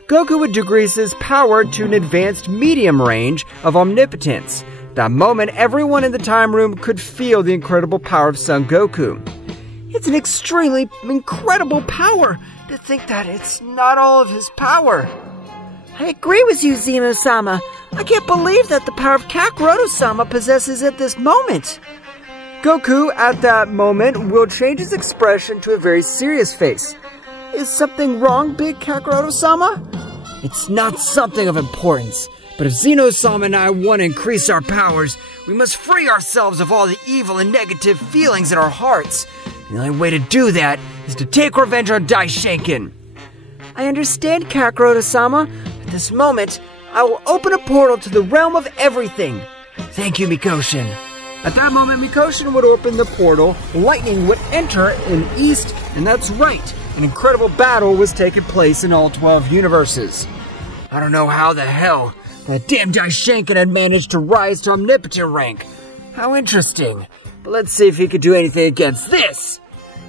Goku would decrease his power to an advanced medium range of omnipotence. That moment, everyone in the time room could feel the incredible power of Son Goku. It's an extremely incredible power. To think that it's not all of his power. I agree with you, Zeno-Sama. I can't believe that the power of Kakarot-sama possesses at this moment. Goku, at that moment, will change his expression to a very serious face. Is something wrong, big Kakarot-sama? It's not something of importance, but if Zeno-Sama and I want to increase our powers, we must free ourselves of all the evil and negative feelings in our hearts. The only way to do that is to take revenge on Daishinkan. I understand, Kakarot-sama. At this moment, I will open a portal to the realm of everything. Thank you, Mikoshin. At that moment, Mikoshin would open the portal, lightning would enter in east, and that's right, an incredible battle was taking place in all 12 universes. I don't know how the hell that damn Daishinkan had managed to rise to omnipotent rank. How interesting. But let's see if he could do anything against this.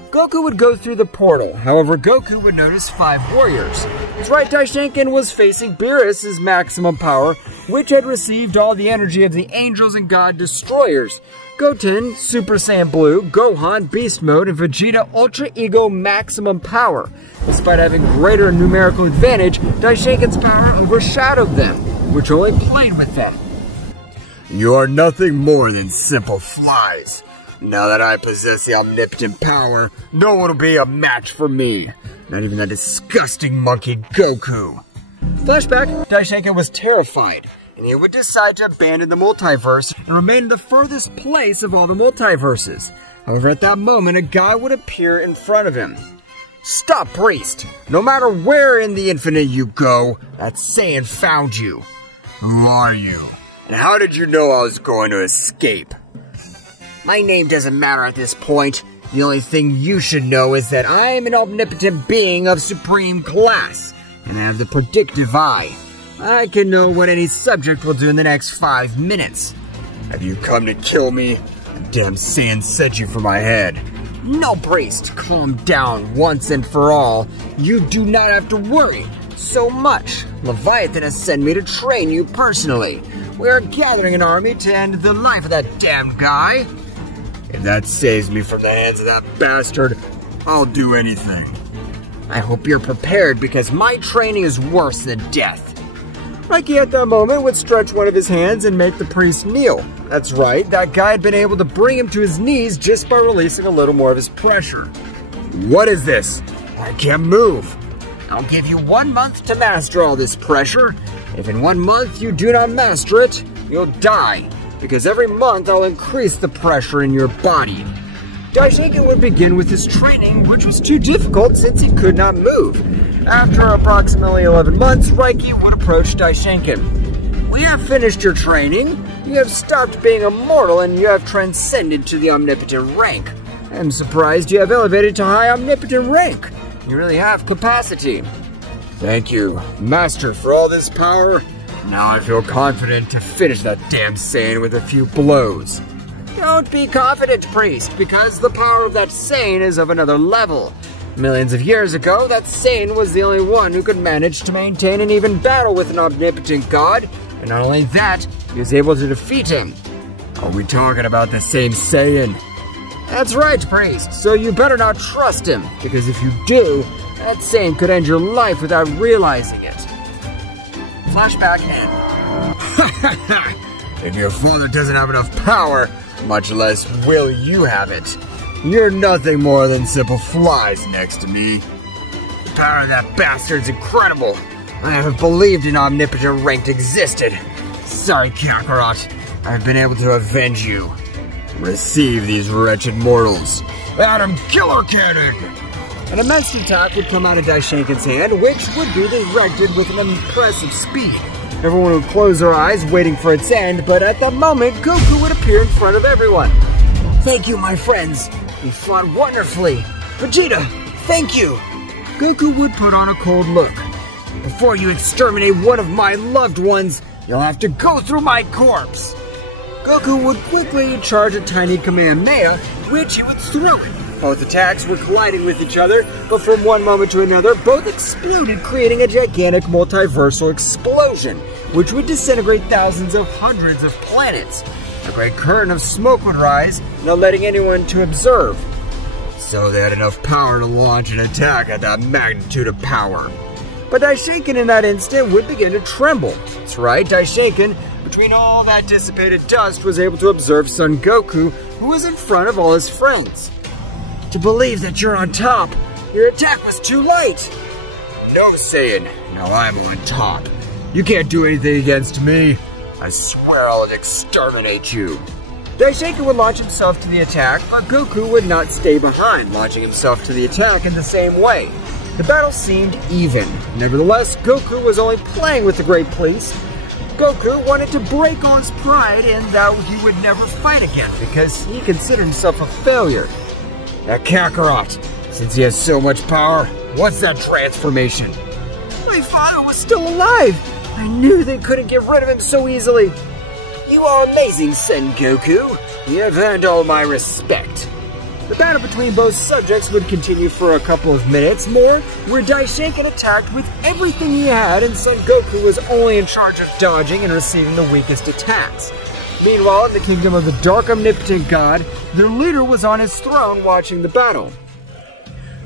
Goku would go through the portal. However, Goku would notice 5 warriors. That's right, Daishinkan was facing Beerus' maximum power, which had received all the energy of the angels and god destroyers. Goten, Super Saiyan Blue, Gohan, Beast Mode, and Vegeta Ultra Ego maximum power. Despite having greater numerical advantage, Daishinkan's power overshadowed them, which only played with them. You are nothing more than simple flies. Now that I possess the omnipotent power, no one will be a match for me. Not even that disgusting monkey Goku. Flashback, Daishinkan was terrified, and he would decide to abandon the multiverse and remain in the furthest place of all the multiverses. However, at that moment, a guy would appear in front of him. Stop, priest! No matter where in the infinite you go, that Saiyan found you. Who are you? And how did you know I was going to escape? My name doesn't matter at this point. The only thing you should know is that I am an omnipotent being of supreme class, and I have the predictive eye. I can know what any subject will do in the next 5 minutes. Have you come to kill me? The damn Saiyan sent you for my head. No, priest, calm down once and for all. You do not have to worry so much. Leviathan has sent me to train you personally. We are gathering an army to end the life of that damn guy. If that saves me from the hands of that bastard, I'll do anything. I hope you're prepared because my training is worse than death. Mikey at that moment would stretch one of his hands and make the priest kneel. That's right, that guy had been able to bring him to his knees just by releasing a little more of his pressure. What is this? I can't move. I'll give you 1 month to master all this pressure. If in 1 month you do not master it, you'll die. Because every month I'll increase the pressure in your body. Daishinkan would begin with his training, which was too difficult since he could not move. After approximately 11 months, Raiki would approach Daishinkan. We have finished your training. You have stopped being a mortal and you have transcended to the omnipotent rank. I'm surprised you have elevated to high omnipotent rank. You really have capacity. Thank you, Master, for all this power. Now I feel confident to finish that damn Saiyan with a few blows. Don't be confident, priest, because the power of that Saiyan is of another level. Millions of years ago, that Saiyan was the only one who could manage to maintain and even battle with an omnipotent god, and not only that, he was able to defeat him. Are we talking about the same Saiyan? That's right, priest, so you better not trust him, because if you do, That saying could end your life without realizing it. Flashback end. If your father doesn't have enough power, much less will you have it. You're nothing more than simple flies next to me. The power of that bastard's incredible. I haven't believed an omnipotent rank existed. Sorry, Kakarot. I've been able to avenge you. Receive these wretched mortals. Atom Killer Cannon! An immense attack would come out of Daishinkan's hand, which would be directed with an impressive speed. Everyone would close their eyes, waiting for its end, but at that moment, Goku would appear in front of everyone. Thank you, my friends. You fought wonderfully. Vegeta, thank you. Goku would put on a cold look. Before you exterminate one of my loved ones, you'll have to go through my corpse. Goku would quickly charge a tiny Kamehameha, which he would throw it. Both attacks were colliding with each other, but from one moment to another, both exploded, creating a gigantic multiversal explosion, which would disintegrate thousands of hundreds of planets. A great current of smoke would rise, not letting anyone to observe. So they had enough power to launch an attack at that magnitude of power. But Daishinkan in that instant would begin to tremble. That's right, Daishinkan, between all that dissipated dust, was able to observe Son Goku, who was in front of all his friends. To believe that you're on top, your attack was too light. No, Saiyan. Now I'm on top. You can't do anything against me. I swear I'll exterminate you. Daishinkan would launch himself to the attack, but Goku would not stay behind, launching himself to the attack in the same way. The battle seemed even. Nevertheless, Goku was only playing with the Great Beast. Goku wanted to break all his pride in that he would never fight again because he considered himself a failure. That Kakarot, since he has so much power, what's that transformation? My father was still alive. I knew they couldn't get rid of him so easily. You are amazing, Son Goku. You have earned all my respect. The battle between both subjects would continue for a couple of minutes more, where Daishinkan attacked with everything he had and Son Goku was only in charge of dodging and receiving the weakest attacks. Meanwhile, in the kingdom of the Dark Omnipotent God, their leader was on his throne watching the battle.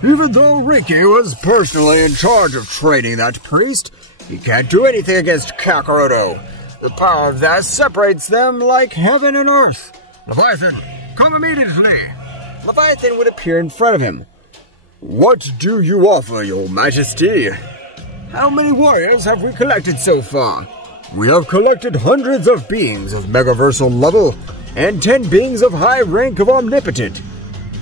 Even though Riki was personally in charge of training that priest, he can't do anything against Kakarot. The power of that separates them like heaven and earth. Leviathan, come immediately! Leviathan would appear in front of him. What do you offer, your majesty? How many warriors have we collected so far? We have collected hundreds of beings of megaversal level, and 10 beings of high rank of omnipotent.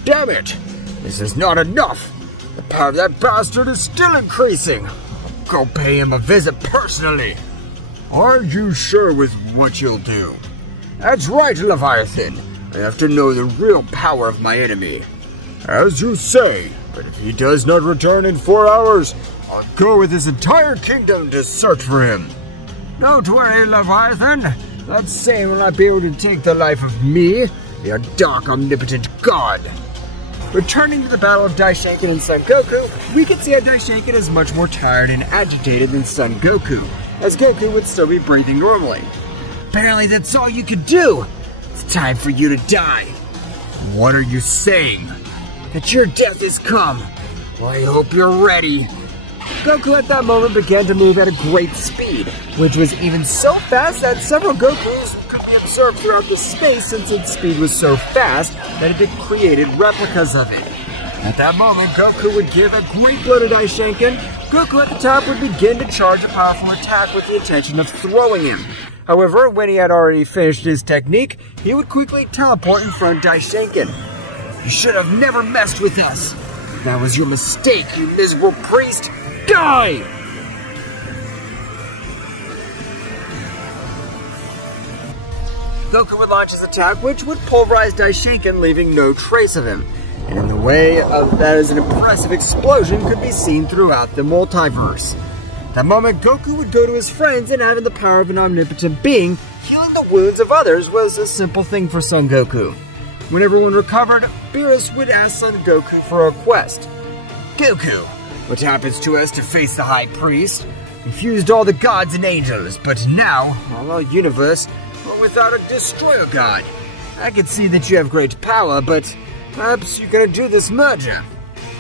Damn it! This is not enough! The power of that bastard is still increasing! I'll go pay him a visit personally! Are you sure with what you'll do? That's right, Leviathan! I have to know the real power of my enemy. As you say, but if he does not return in 4 hours, I'll go with his entire kingdom to search for him. Don't worry, Leviathan. That same will not be able to take the life of me, the dark omnipotent god. Returning to the battle of Daishinkan and Son Goku, we can see how Daishinkan is much more tired and agitated than Son Goku, as Goku would still be breathing normally. Apparently that's all you could do. It's time for you to die. What are you saying? That your death is come. Well, I hope you're ready. Goku at that moment began to move at a great speed, which was even so fast that several Gokus could be observed throughout the space since its speed was so fast that it had created replicas of it. At that moment, Goku would give a great blow to Daishinkan. Goku at the top would begin to charge a powerful attack with the intention of throwing him. However, when he had already finished his technique, he would quickly teleport in front of Daishinkan. You should have never messed with us. That was your mistake, you miserable priest. Die! Goku would launch his attack, which would pulverize Daishinkan, leaving no trace of him. And in the way of that as an impressive explosion could be seen throughout the multiverse. At that moment, Goku would go to his friends, and having the power of an omnipotent being, healing the wounds of others was a simple thing for Son Goku. When everyone recovered, Beerus would ask Son Goku for a request. Goku, what happens to us to face the High Priest? We fused all the gods and angels, but now, all our universe, we're without a destroyer god. I can see that you have great power, but perhaps you could do this merger.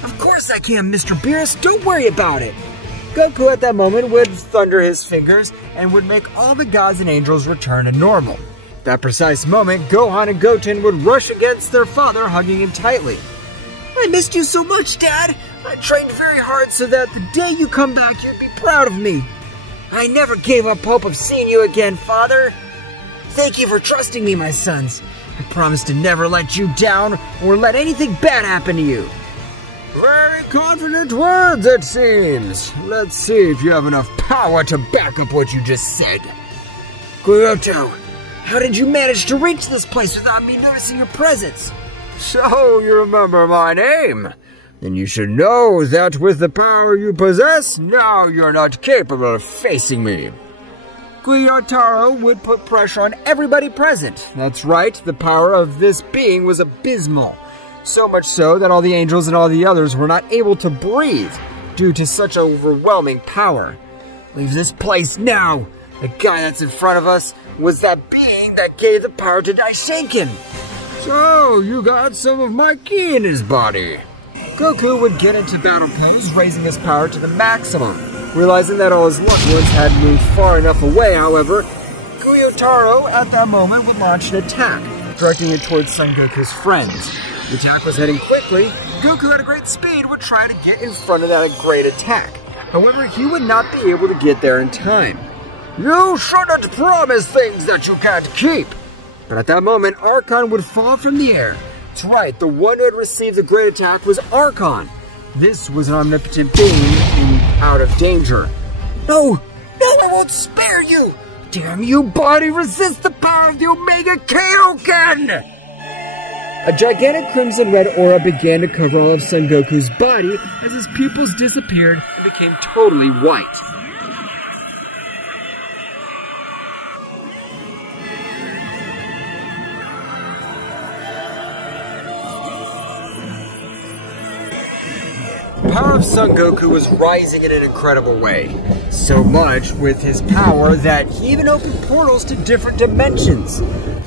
Of course I can, Mr. Beerus. Don't worry about it. Goku at that moment would thunder his fingers and would make all the gods and angels return to normal. At that precise moment, Gohan and Goten would rush against their father, hugging him tightly. I missed you so much, Dad. I trained very hard so that the day you come back, you'd be proud of me. I never gave up hope of seeing you again, Father. Thank you for trusting me, my sons. I promise to never let you down or let anything bad happen to you. Very confident words, it seems. Let's see if you have enough power to back up what you just said. Kyoto, how did you manage to reach this place without me noticing your presence? So you remember my name? Then you should know that with the power you possess, now you're not capable of facing me. Gyotaro would put pressure on everybody present. That's right, the power of this being was abysmal. So much so that all the angels and all the others were not able to breathe due to such overwhelming power. Leave this place now! The guy that's in front of us was that being that gave the power to Daishenkin. So you got some of my ki in his body. Goku would get into battle pose, raising his power to the maximum. Realizing that all his loved ones had moved far enough away, however, Gyotaro at that moment would launch an attack, directing it towards Son Goku's friends. The attack was heading quickly. Goku at a great speed would try to get in front of that great attack. However, he would not be able to get there in time. You shouldn't promise things that you can't keep. But at that moment, Archon would fall from the air. That's right, the one who had received the great attack was Archon. This was an omnipotent being and out of danger. No, I won't spare you! Damn you, body, resist the power of the Omega Kaioken! A gigantic crimson-red aura began to cover all of Son Goku's body as his pupils disappeared and became totally white. The power of Son Goku was rising in an incredible way. So much with his power that he even opened portals to different dimensions.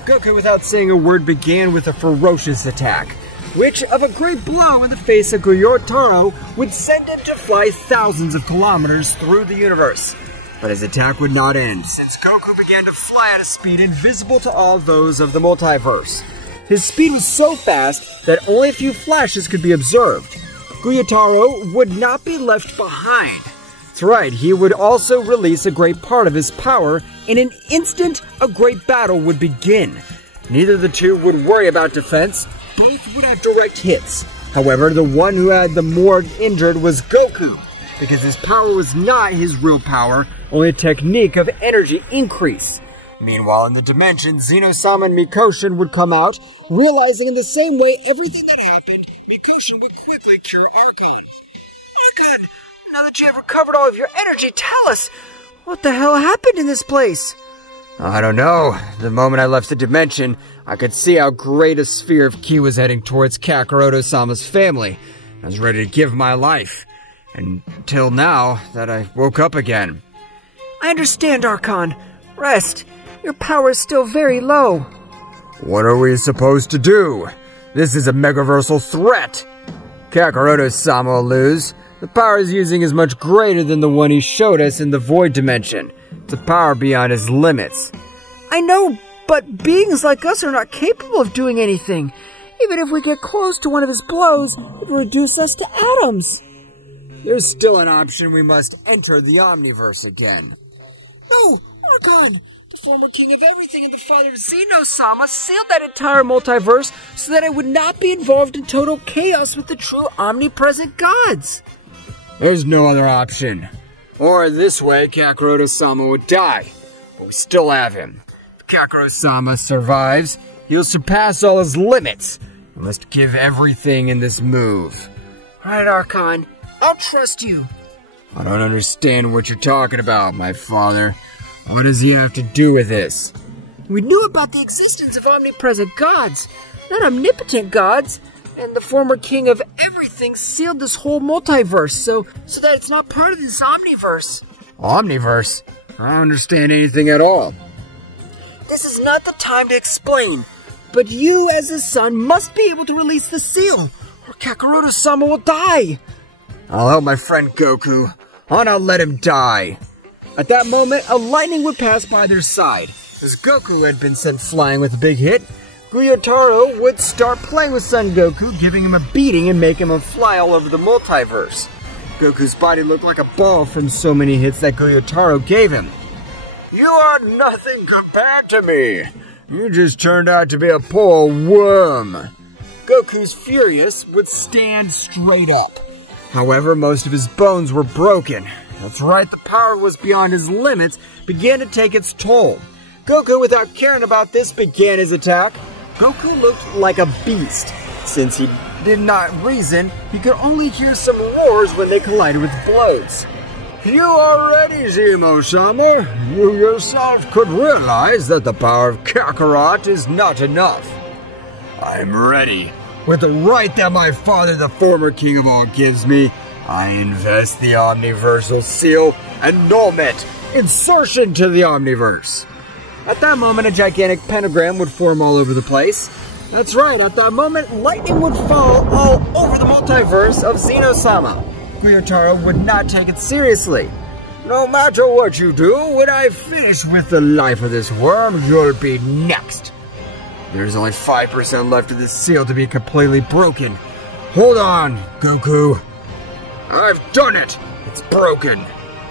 Goku, without saying a word, began with a ferocious attack, which of a great blow in the face of Gyotaro would send him to fly thousands of kilometers through the universe. But his attack would not end, since Goku began to fly at a speed invisible to all those of the multiverse. His speed was so fast that only a few flashes could be observed. Gyotaro would not be left behind. That's right, he would also release a great part of his power. In an instant, a great battle would begin. Neither of the two would worry about defense. Both would have direct hits. However, the one who had the more injured was Goku, because his power was not his real power, only a technique of energy increase. Meanwhile, in the dimension, Zeno-Sama and Mikoshin would come out, realizing in the same way everything that happened, Mikoshin would quickly cure Archon. Archon, now that you have recovered all of your energy, tell us, what the hell happened in this place? I don't know. The moment I left the dimension, I could see how great a sphere of ki was heading towards Kakarot-sama's family. I was ready to give my life. Until now, that I woke up again. I understand, Archon. Rest. Your power is still very low. What are we supposed to do? This is a megaversal threat. Kakarot-sama will lose. The power he's using is much greater than the one he showed us in the Void Dimension. It's a power beyond his limits. I know, but beings like us are not capable of doing anything. Even if we get close to one of his blows, it will reduce us to atoms. There's still an option. We must enter the Omniverse again. No, Archon! The former king of everything and the father of Zeno-Sama sealed that entire multiverse so that I would not be involved in total chaos with the true omnipresent gods. There's no other option. Or this way, Kakarot-sama would die. But we still have him. If Kakarot-sama survives, he'll surpass all his limits. We must give everything in this move. Right, Archon. I'll trust you. I don't understand what you're talking about, my father. What does he have to do with this? We knew about the existence of omnipresent gods, not omnipotent gods. And the former king of everything sealed this whole multiverse so that it's not part of this omniverse. Omniverse? I don't understand anything at all. This is not the time to explain, but you as his son must be able to release the seal, or Kakarot-sama will die. I'll help my friend Goku. I'll not let him die. At that moment, a lightning would pass by their side. As Goku had been sent flying with a big hit, Gyutaro would start playing with Son Goku, giving him a beating and making him fly all over the multiverse. Goku's body looked like a ball from so many hits that Gyutaro gave him. You are nothing compared to me. You just turned out to be a poor worm. Goku's furious would stand straight up. However, most of his bones were broken. That's right, the power was beyond his limits, began to take its toll. Goku, without caring about this, began his attack. Goku looked like a beast. Since he did not reason, he could only hear some roars when they collided with blows. You are ready, Zeno-Sama. You yourself could realize that the power of Kakarot is not enough. I'm ready. With the right that my father, the former king of all, gives me, I invest the Omniversal Seal, annulment, insertion to the Omniverse. At that moment, a gigantic pentagram would form all over the place. That's right, at that moment, lightning would fall all over the multiverse of Zeno-Sama. Gyutaro would not take it seriously. No matter what you do, when I finish with the life of this worm, you'll be next. There's only 5% left of this seal to be completely broken. Hold on, Goku. I've done it! It's broken.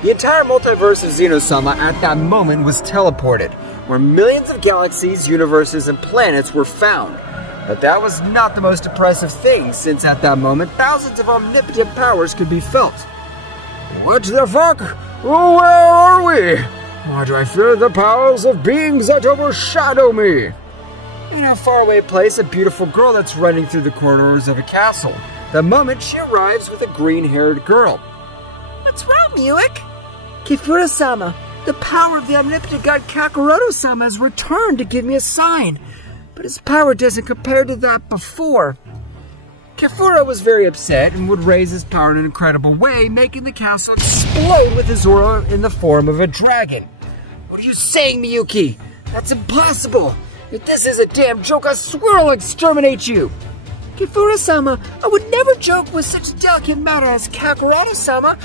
The entire multiverse of Zeno-Sama at that moment was teleported, where millions of galaxies, universes, and planets were found. But that was not the most impressive thing, since at that moment, thousands of omnipotent powers could be felt. What the fuck? Where are we? Why do I feel the powers of beings that overshadow me? In a faraway place, a beautiful girl that's running through the corridors of a castle. The moment she arrives with a green-haired girl. What's wrong, Muik? Kefura-sama, the power of the omnipotent god Kakarot-sama has returned to give me a sign. But his power doesn't compare to that before. Kefura was very upset and would raise his power in an incredible way, making the castle explode with his aura in the form of a dragon. What are you saying, Miyuki? That's impossible! If this is a damn joke, I swear I'll exterminate you! Kefura-sama, I would never joke with such a delicate matter as Kakarot-sama.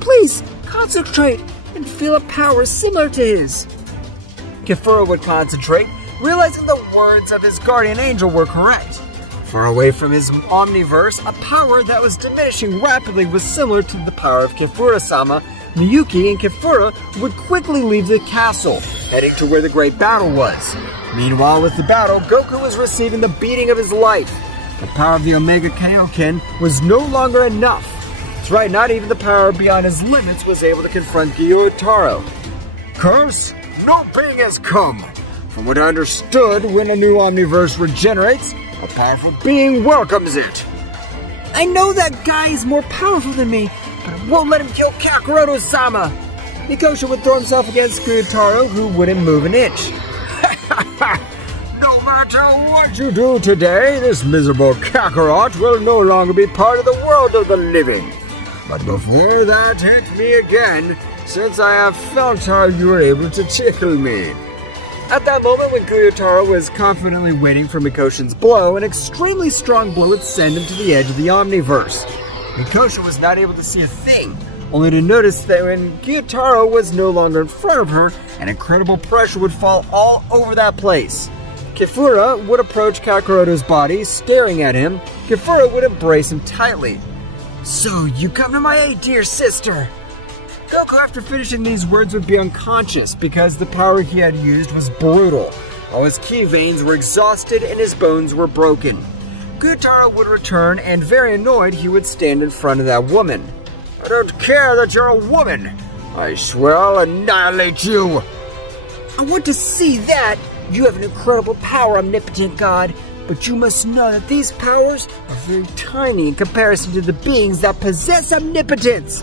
Please, concentrate and feel a power similar to his. Kefura would concentrate, realizing the words of his guardian angel were correct. Far away from his omniverse, a power that was diminishing rapidly was similar to the power of Kefura-sama. Miyuki and Kefura would quickly leave the castle, heading to where the great battle was. Meanwhile, with the battle, Goku was receiving the beating of his life. The power of the Omega Kaioken was no longer enough. That's right, not even the power beyond his limits was able to confront Gyutaro. Curse, no being has come. From what I understood, when a new Omniverse regenerates, a powerful being welcomes it. I know that guy is more powerful than me, but I won't let him kill Kakarot-sama. Nikosha would throw himself against Gyutaro, who wouldn't move an inch. No matter what you do today, this miserable Kakarot will no longer be part of the world of the living. But before that, hit me again, since I have felt how you were able to tickle me. At that moment, when Gyutaro was confidently waiting for Mikoshin's blow, an extremely strong blow would send him to the edge of the Omniverse. Mikosha was not able to see a thing, only to notice that when Gyutaro was no longer in front of her, an incredible pressure would fall all over that place. Kefura would approach Kakaroto's body, staring at him. Kefura would embrace him tightly. So, you come to my aid, dear sister. Goku, after finishing these words, would be unconscious because the power he had used was brutal. All his ki veins were exhausted and his bones were broken. Gyutaro would return, and very annoyed, he would stand in front of that woman. I don't care that you're a woman. I swear I'll annihilate you. I want to see that. You have an incredible power, omnipotent god, but you must know that these powers are very tiny in comparison to the beings that possess omnipotence.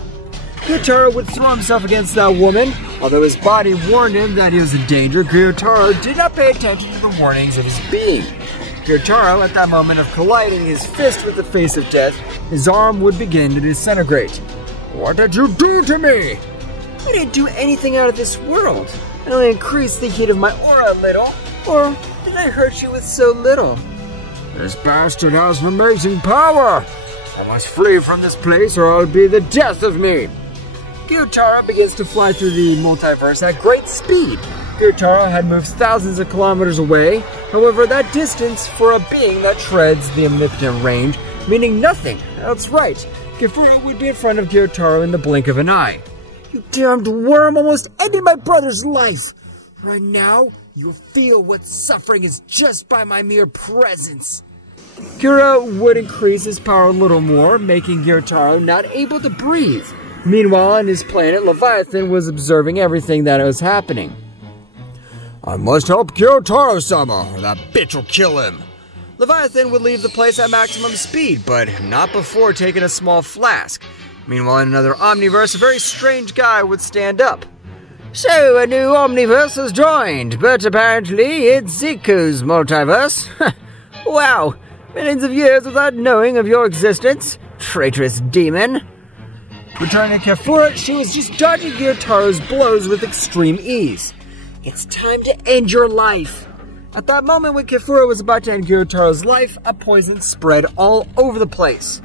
Gyutaro would throw himself against that woman. Although his body warned him that he was in danger, Gyutaro did not pay attention to the warnings of his being. Gyutaro, at that moment of colliding his fist with the face of death, his arm would begin to disintegrate. What did you do to me? I didn't do anything out of this world. I only increased the heat of my aura a little. Or did I hurt you with so little? This bastard has an amazing power! I must flee from this place or it'll be the death of me! Gyutaro begins to fly through the multiverse at great speed. Gyutaro had moved thousands of kilometers away. However, that distance for a being that treads the omnipotent range, meaning nothing. That's right. Kefuro would be in front of Gyutaro in the blink of an eye. You damned worm almost ended my brother's life! Right now, you'll feel what suffering is just by my mere presence. Kuro would increase his power a little more, making Gyutaro not able to breathe. Meanwhile, on his planet, Leviathan was observing everything that was happening. I must help Gyutaro-sama, or that bitch will kill him. Leviathan would leave the place at maximum speed, but not before taking a small flask. Meanwhile, in another omniverse, a very strange guy would stand up. So, a new omniverse has joined, but apparently it's Ziku's multiverse. Wow, millions of years without knowing of your existence, traitorous demon. Returning to Kefuro, she was just dodging Gyutaro's blows with extreme ease. It's time to end your life. At that moment when Kefuro was about to end Gyutaro's life, a poison spread all over the place.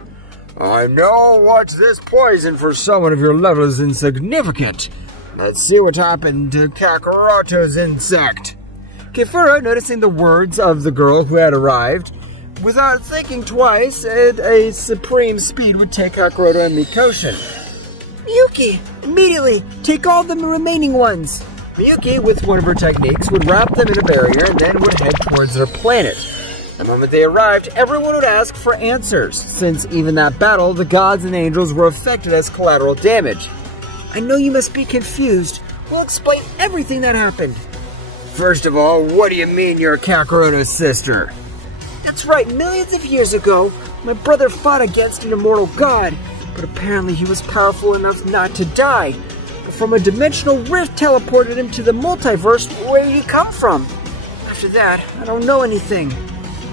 I know what's this poison for someone of your level is insignificant. Let's see what happened to Kakarot's insect. Kefuro, noticing the words of the girl who had arrived, without thinking twice, at a supreme speed would take Kakarot and Mikoshin. Miyuki, immediately, take all the remaining ones. Miyuki, with one of her techniques, would wrap them in a barrier and then would head towards their planet. The moment they arrived, everyone would ask for answers, since even that battle, the gods and angels were affected as collateral damage. I know you must be confused. We'll explain everything that happened. First of all, what do you mean you're Kakaroto's sister? That's right, millions of years ago, my brother fought against an immortal god, but apparently he was powerful enough not to die. But from a dimensional rift teleported him to the multiverse. Where did he come from? After that, I don't know anything.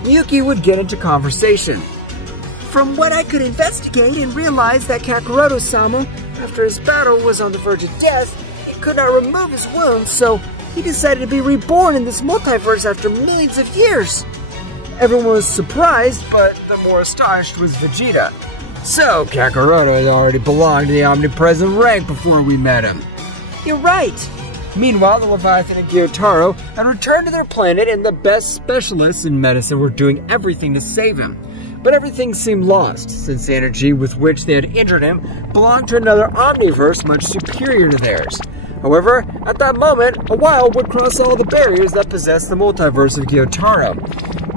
Miyuki would get into conversation. From what I could investigate and realize that Kakarot-sama, after his battle, was on the verge of death, he could not remove his wounds, so he decided to be reborn in this multiverse after millions of years. Everyone was surprised, but the more astonished was Vegeta. So, Kakarot had already belonged to the omnipresent rank before we met him. You're right. Meanwhile, the Leviathan and Gyutaro had returned to their planet and the best specialists in medicine were doing everything to save him. But everything seemed lost, since the energy with which they had injured him belonged to another omniverse much superior to theirs. However, at that moment, a wild would cross all the barriers that possessed the multiverse of Gyutaro.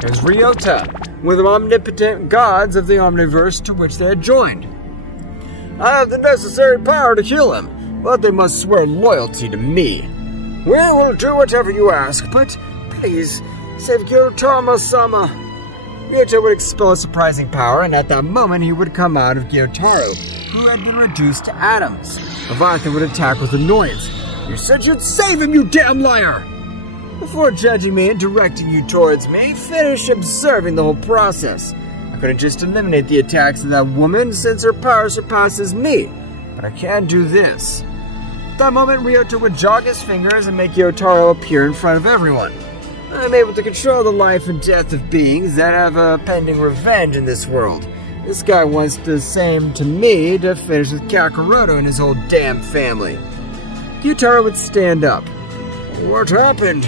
It was Ryota, one of the omnipotent gods of the omniverse to which they had joined. I have the necessary power to kill him, but they must swear loyalty to me. We will do whatever you ask, but please, save Gyutaro-sama. Ryota would expel a surprising power, and at that moment he would come out of Gyutaro, who had been reduced to atoms. Leviathan would attack with annoyance. You said you'd save him, you damn liar! Before judging me and directing you towards me, finish observing the whole process. I couldn't just eliminate the attacks of that woman since her power surpasses me, but I can do this. At that moment, Ryota would jog his fingers and make Gyutaro appear in front of everyone. I'm able to control the life and death of beings that have a pending revenge in this world. This guy wants the same to me to finish with Kakarot and his whole damn family. Gyutaro would stand up. What happened?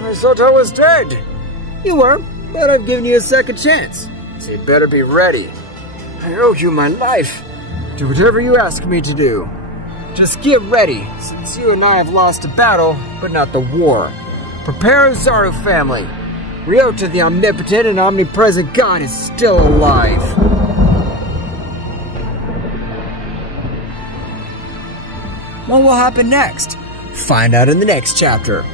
I thought I was dead. You were, but I've given you a second chance. So you better be ready. I owe you my life. Do whatever you ask me to do. Just get ready, since you and I have lost a battle, but not the war. Prepare, Zaru family. Ryota, the omnipotent and omnipresent god, is still alive. What will happen next? Find out in the next chapter.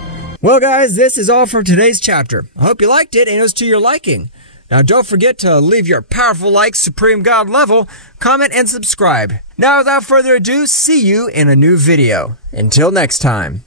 Well guys, this is all for today's chapter. I hope you liked it and it was to your liking. Now don't forget to leave your powerful like Supreme God level, comment and subscribe. Now without further ado, see you in a new video. Until next time.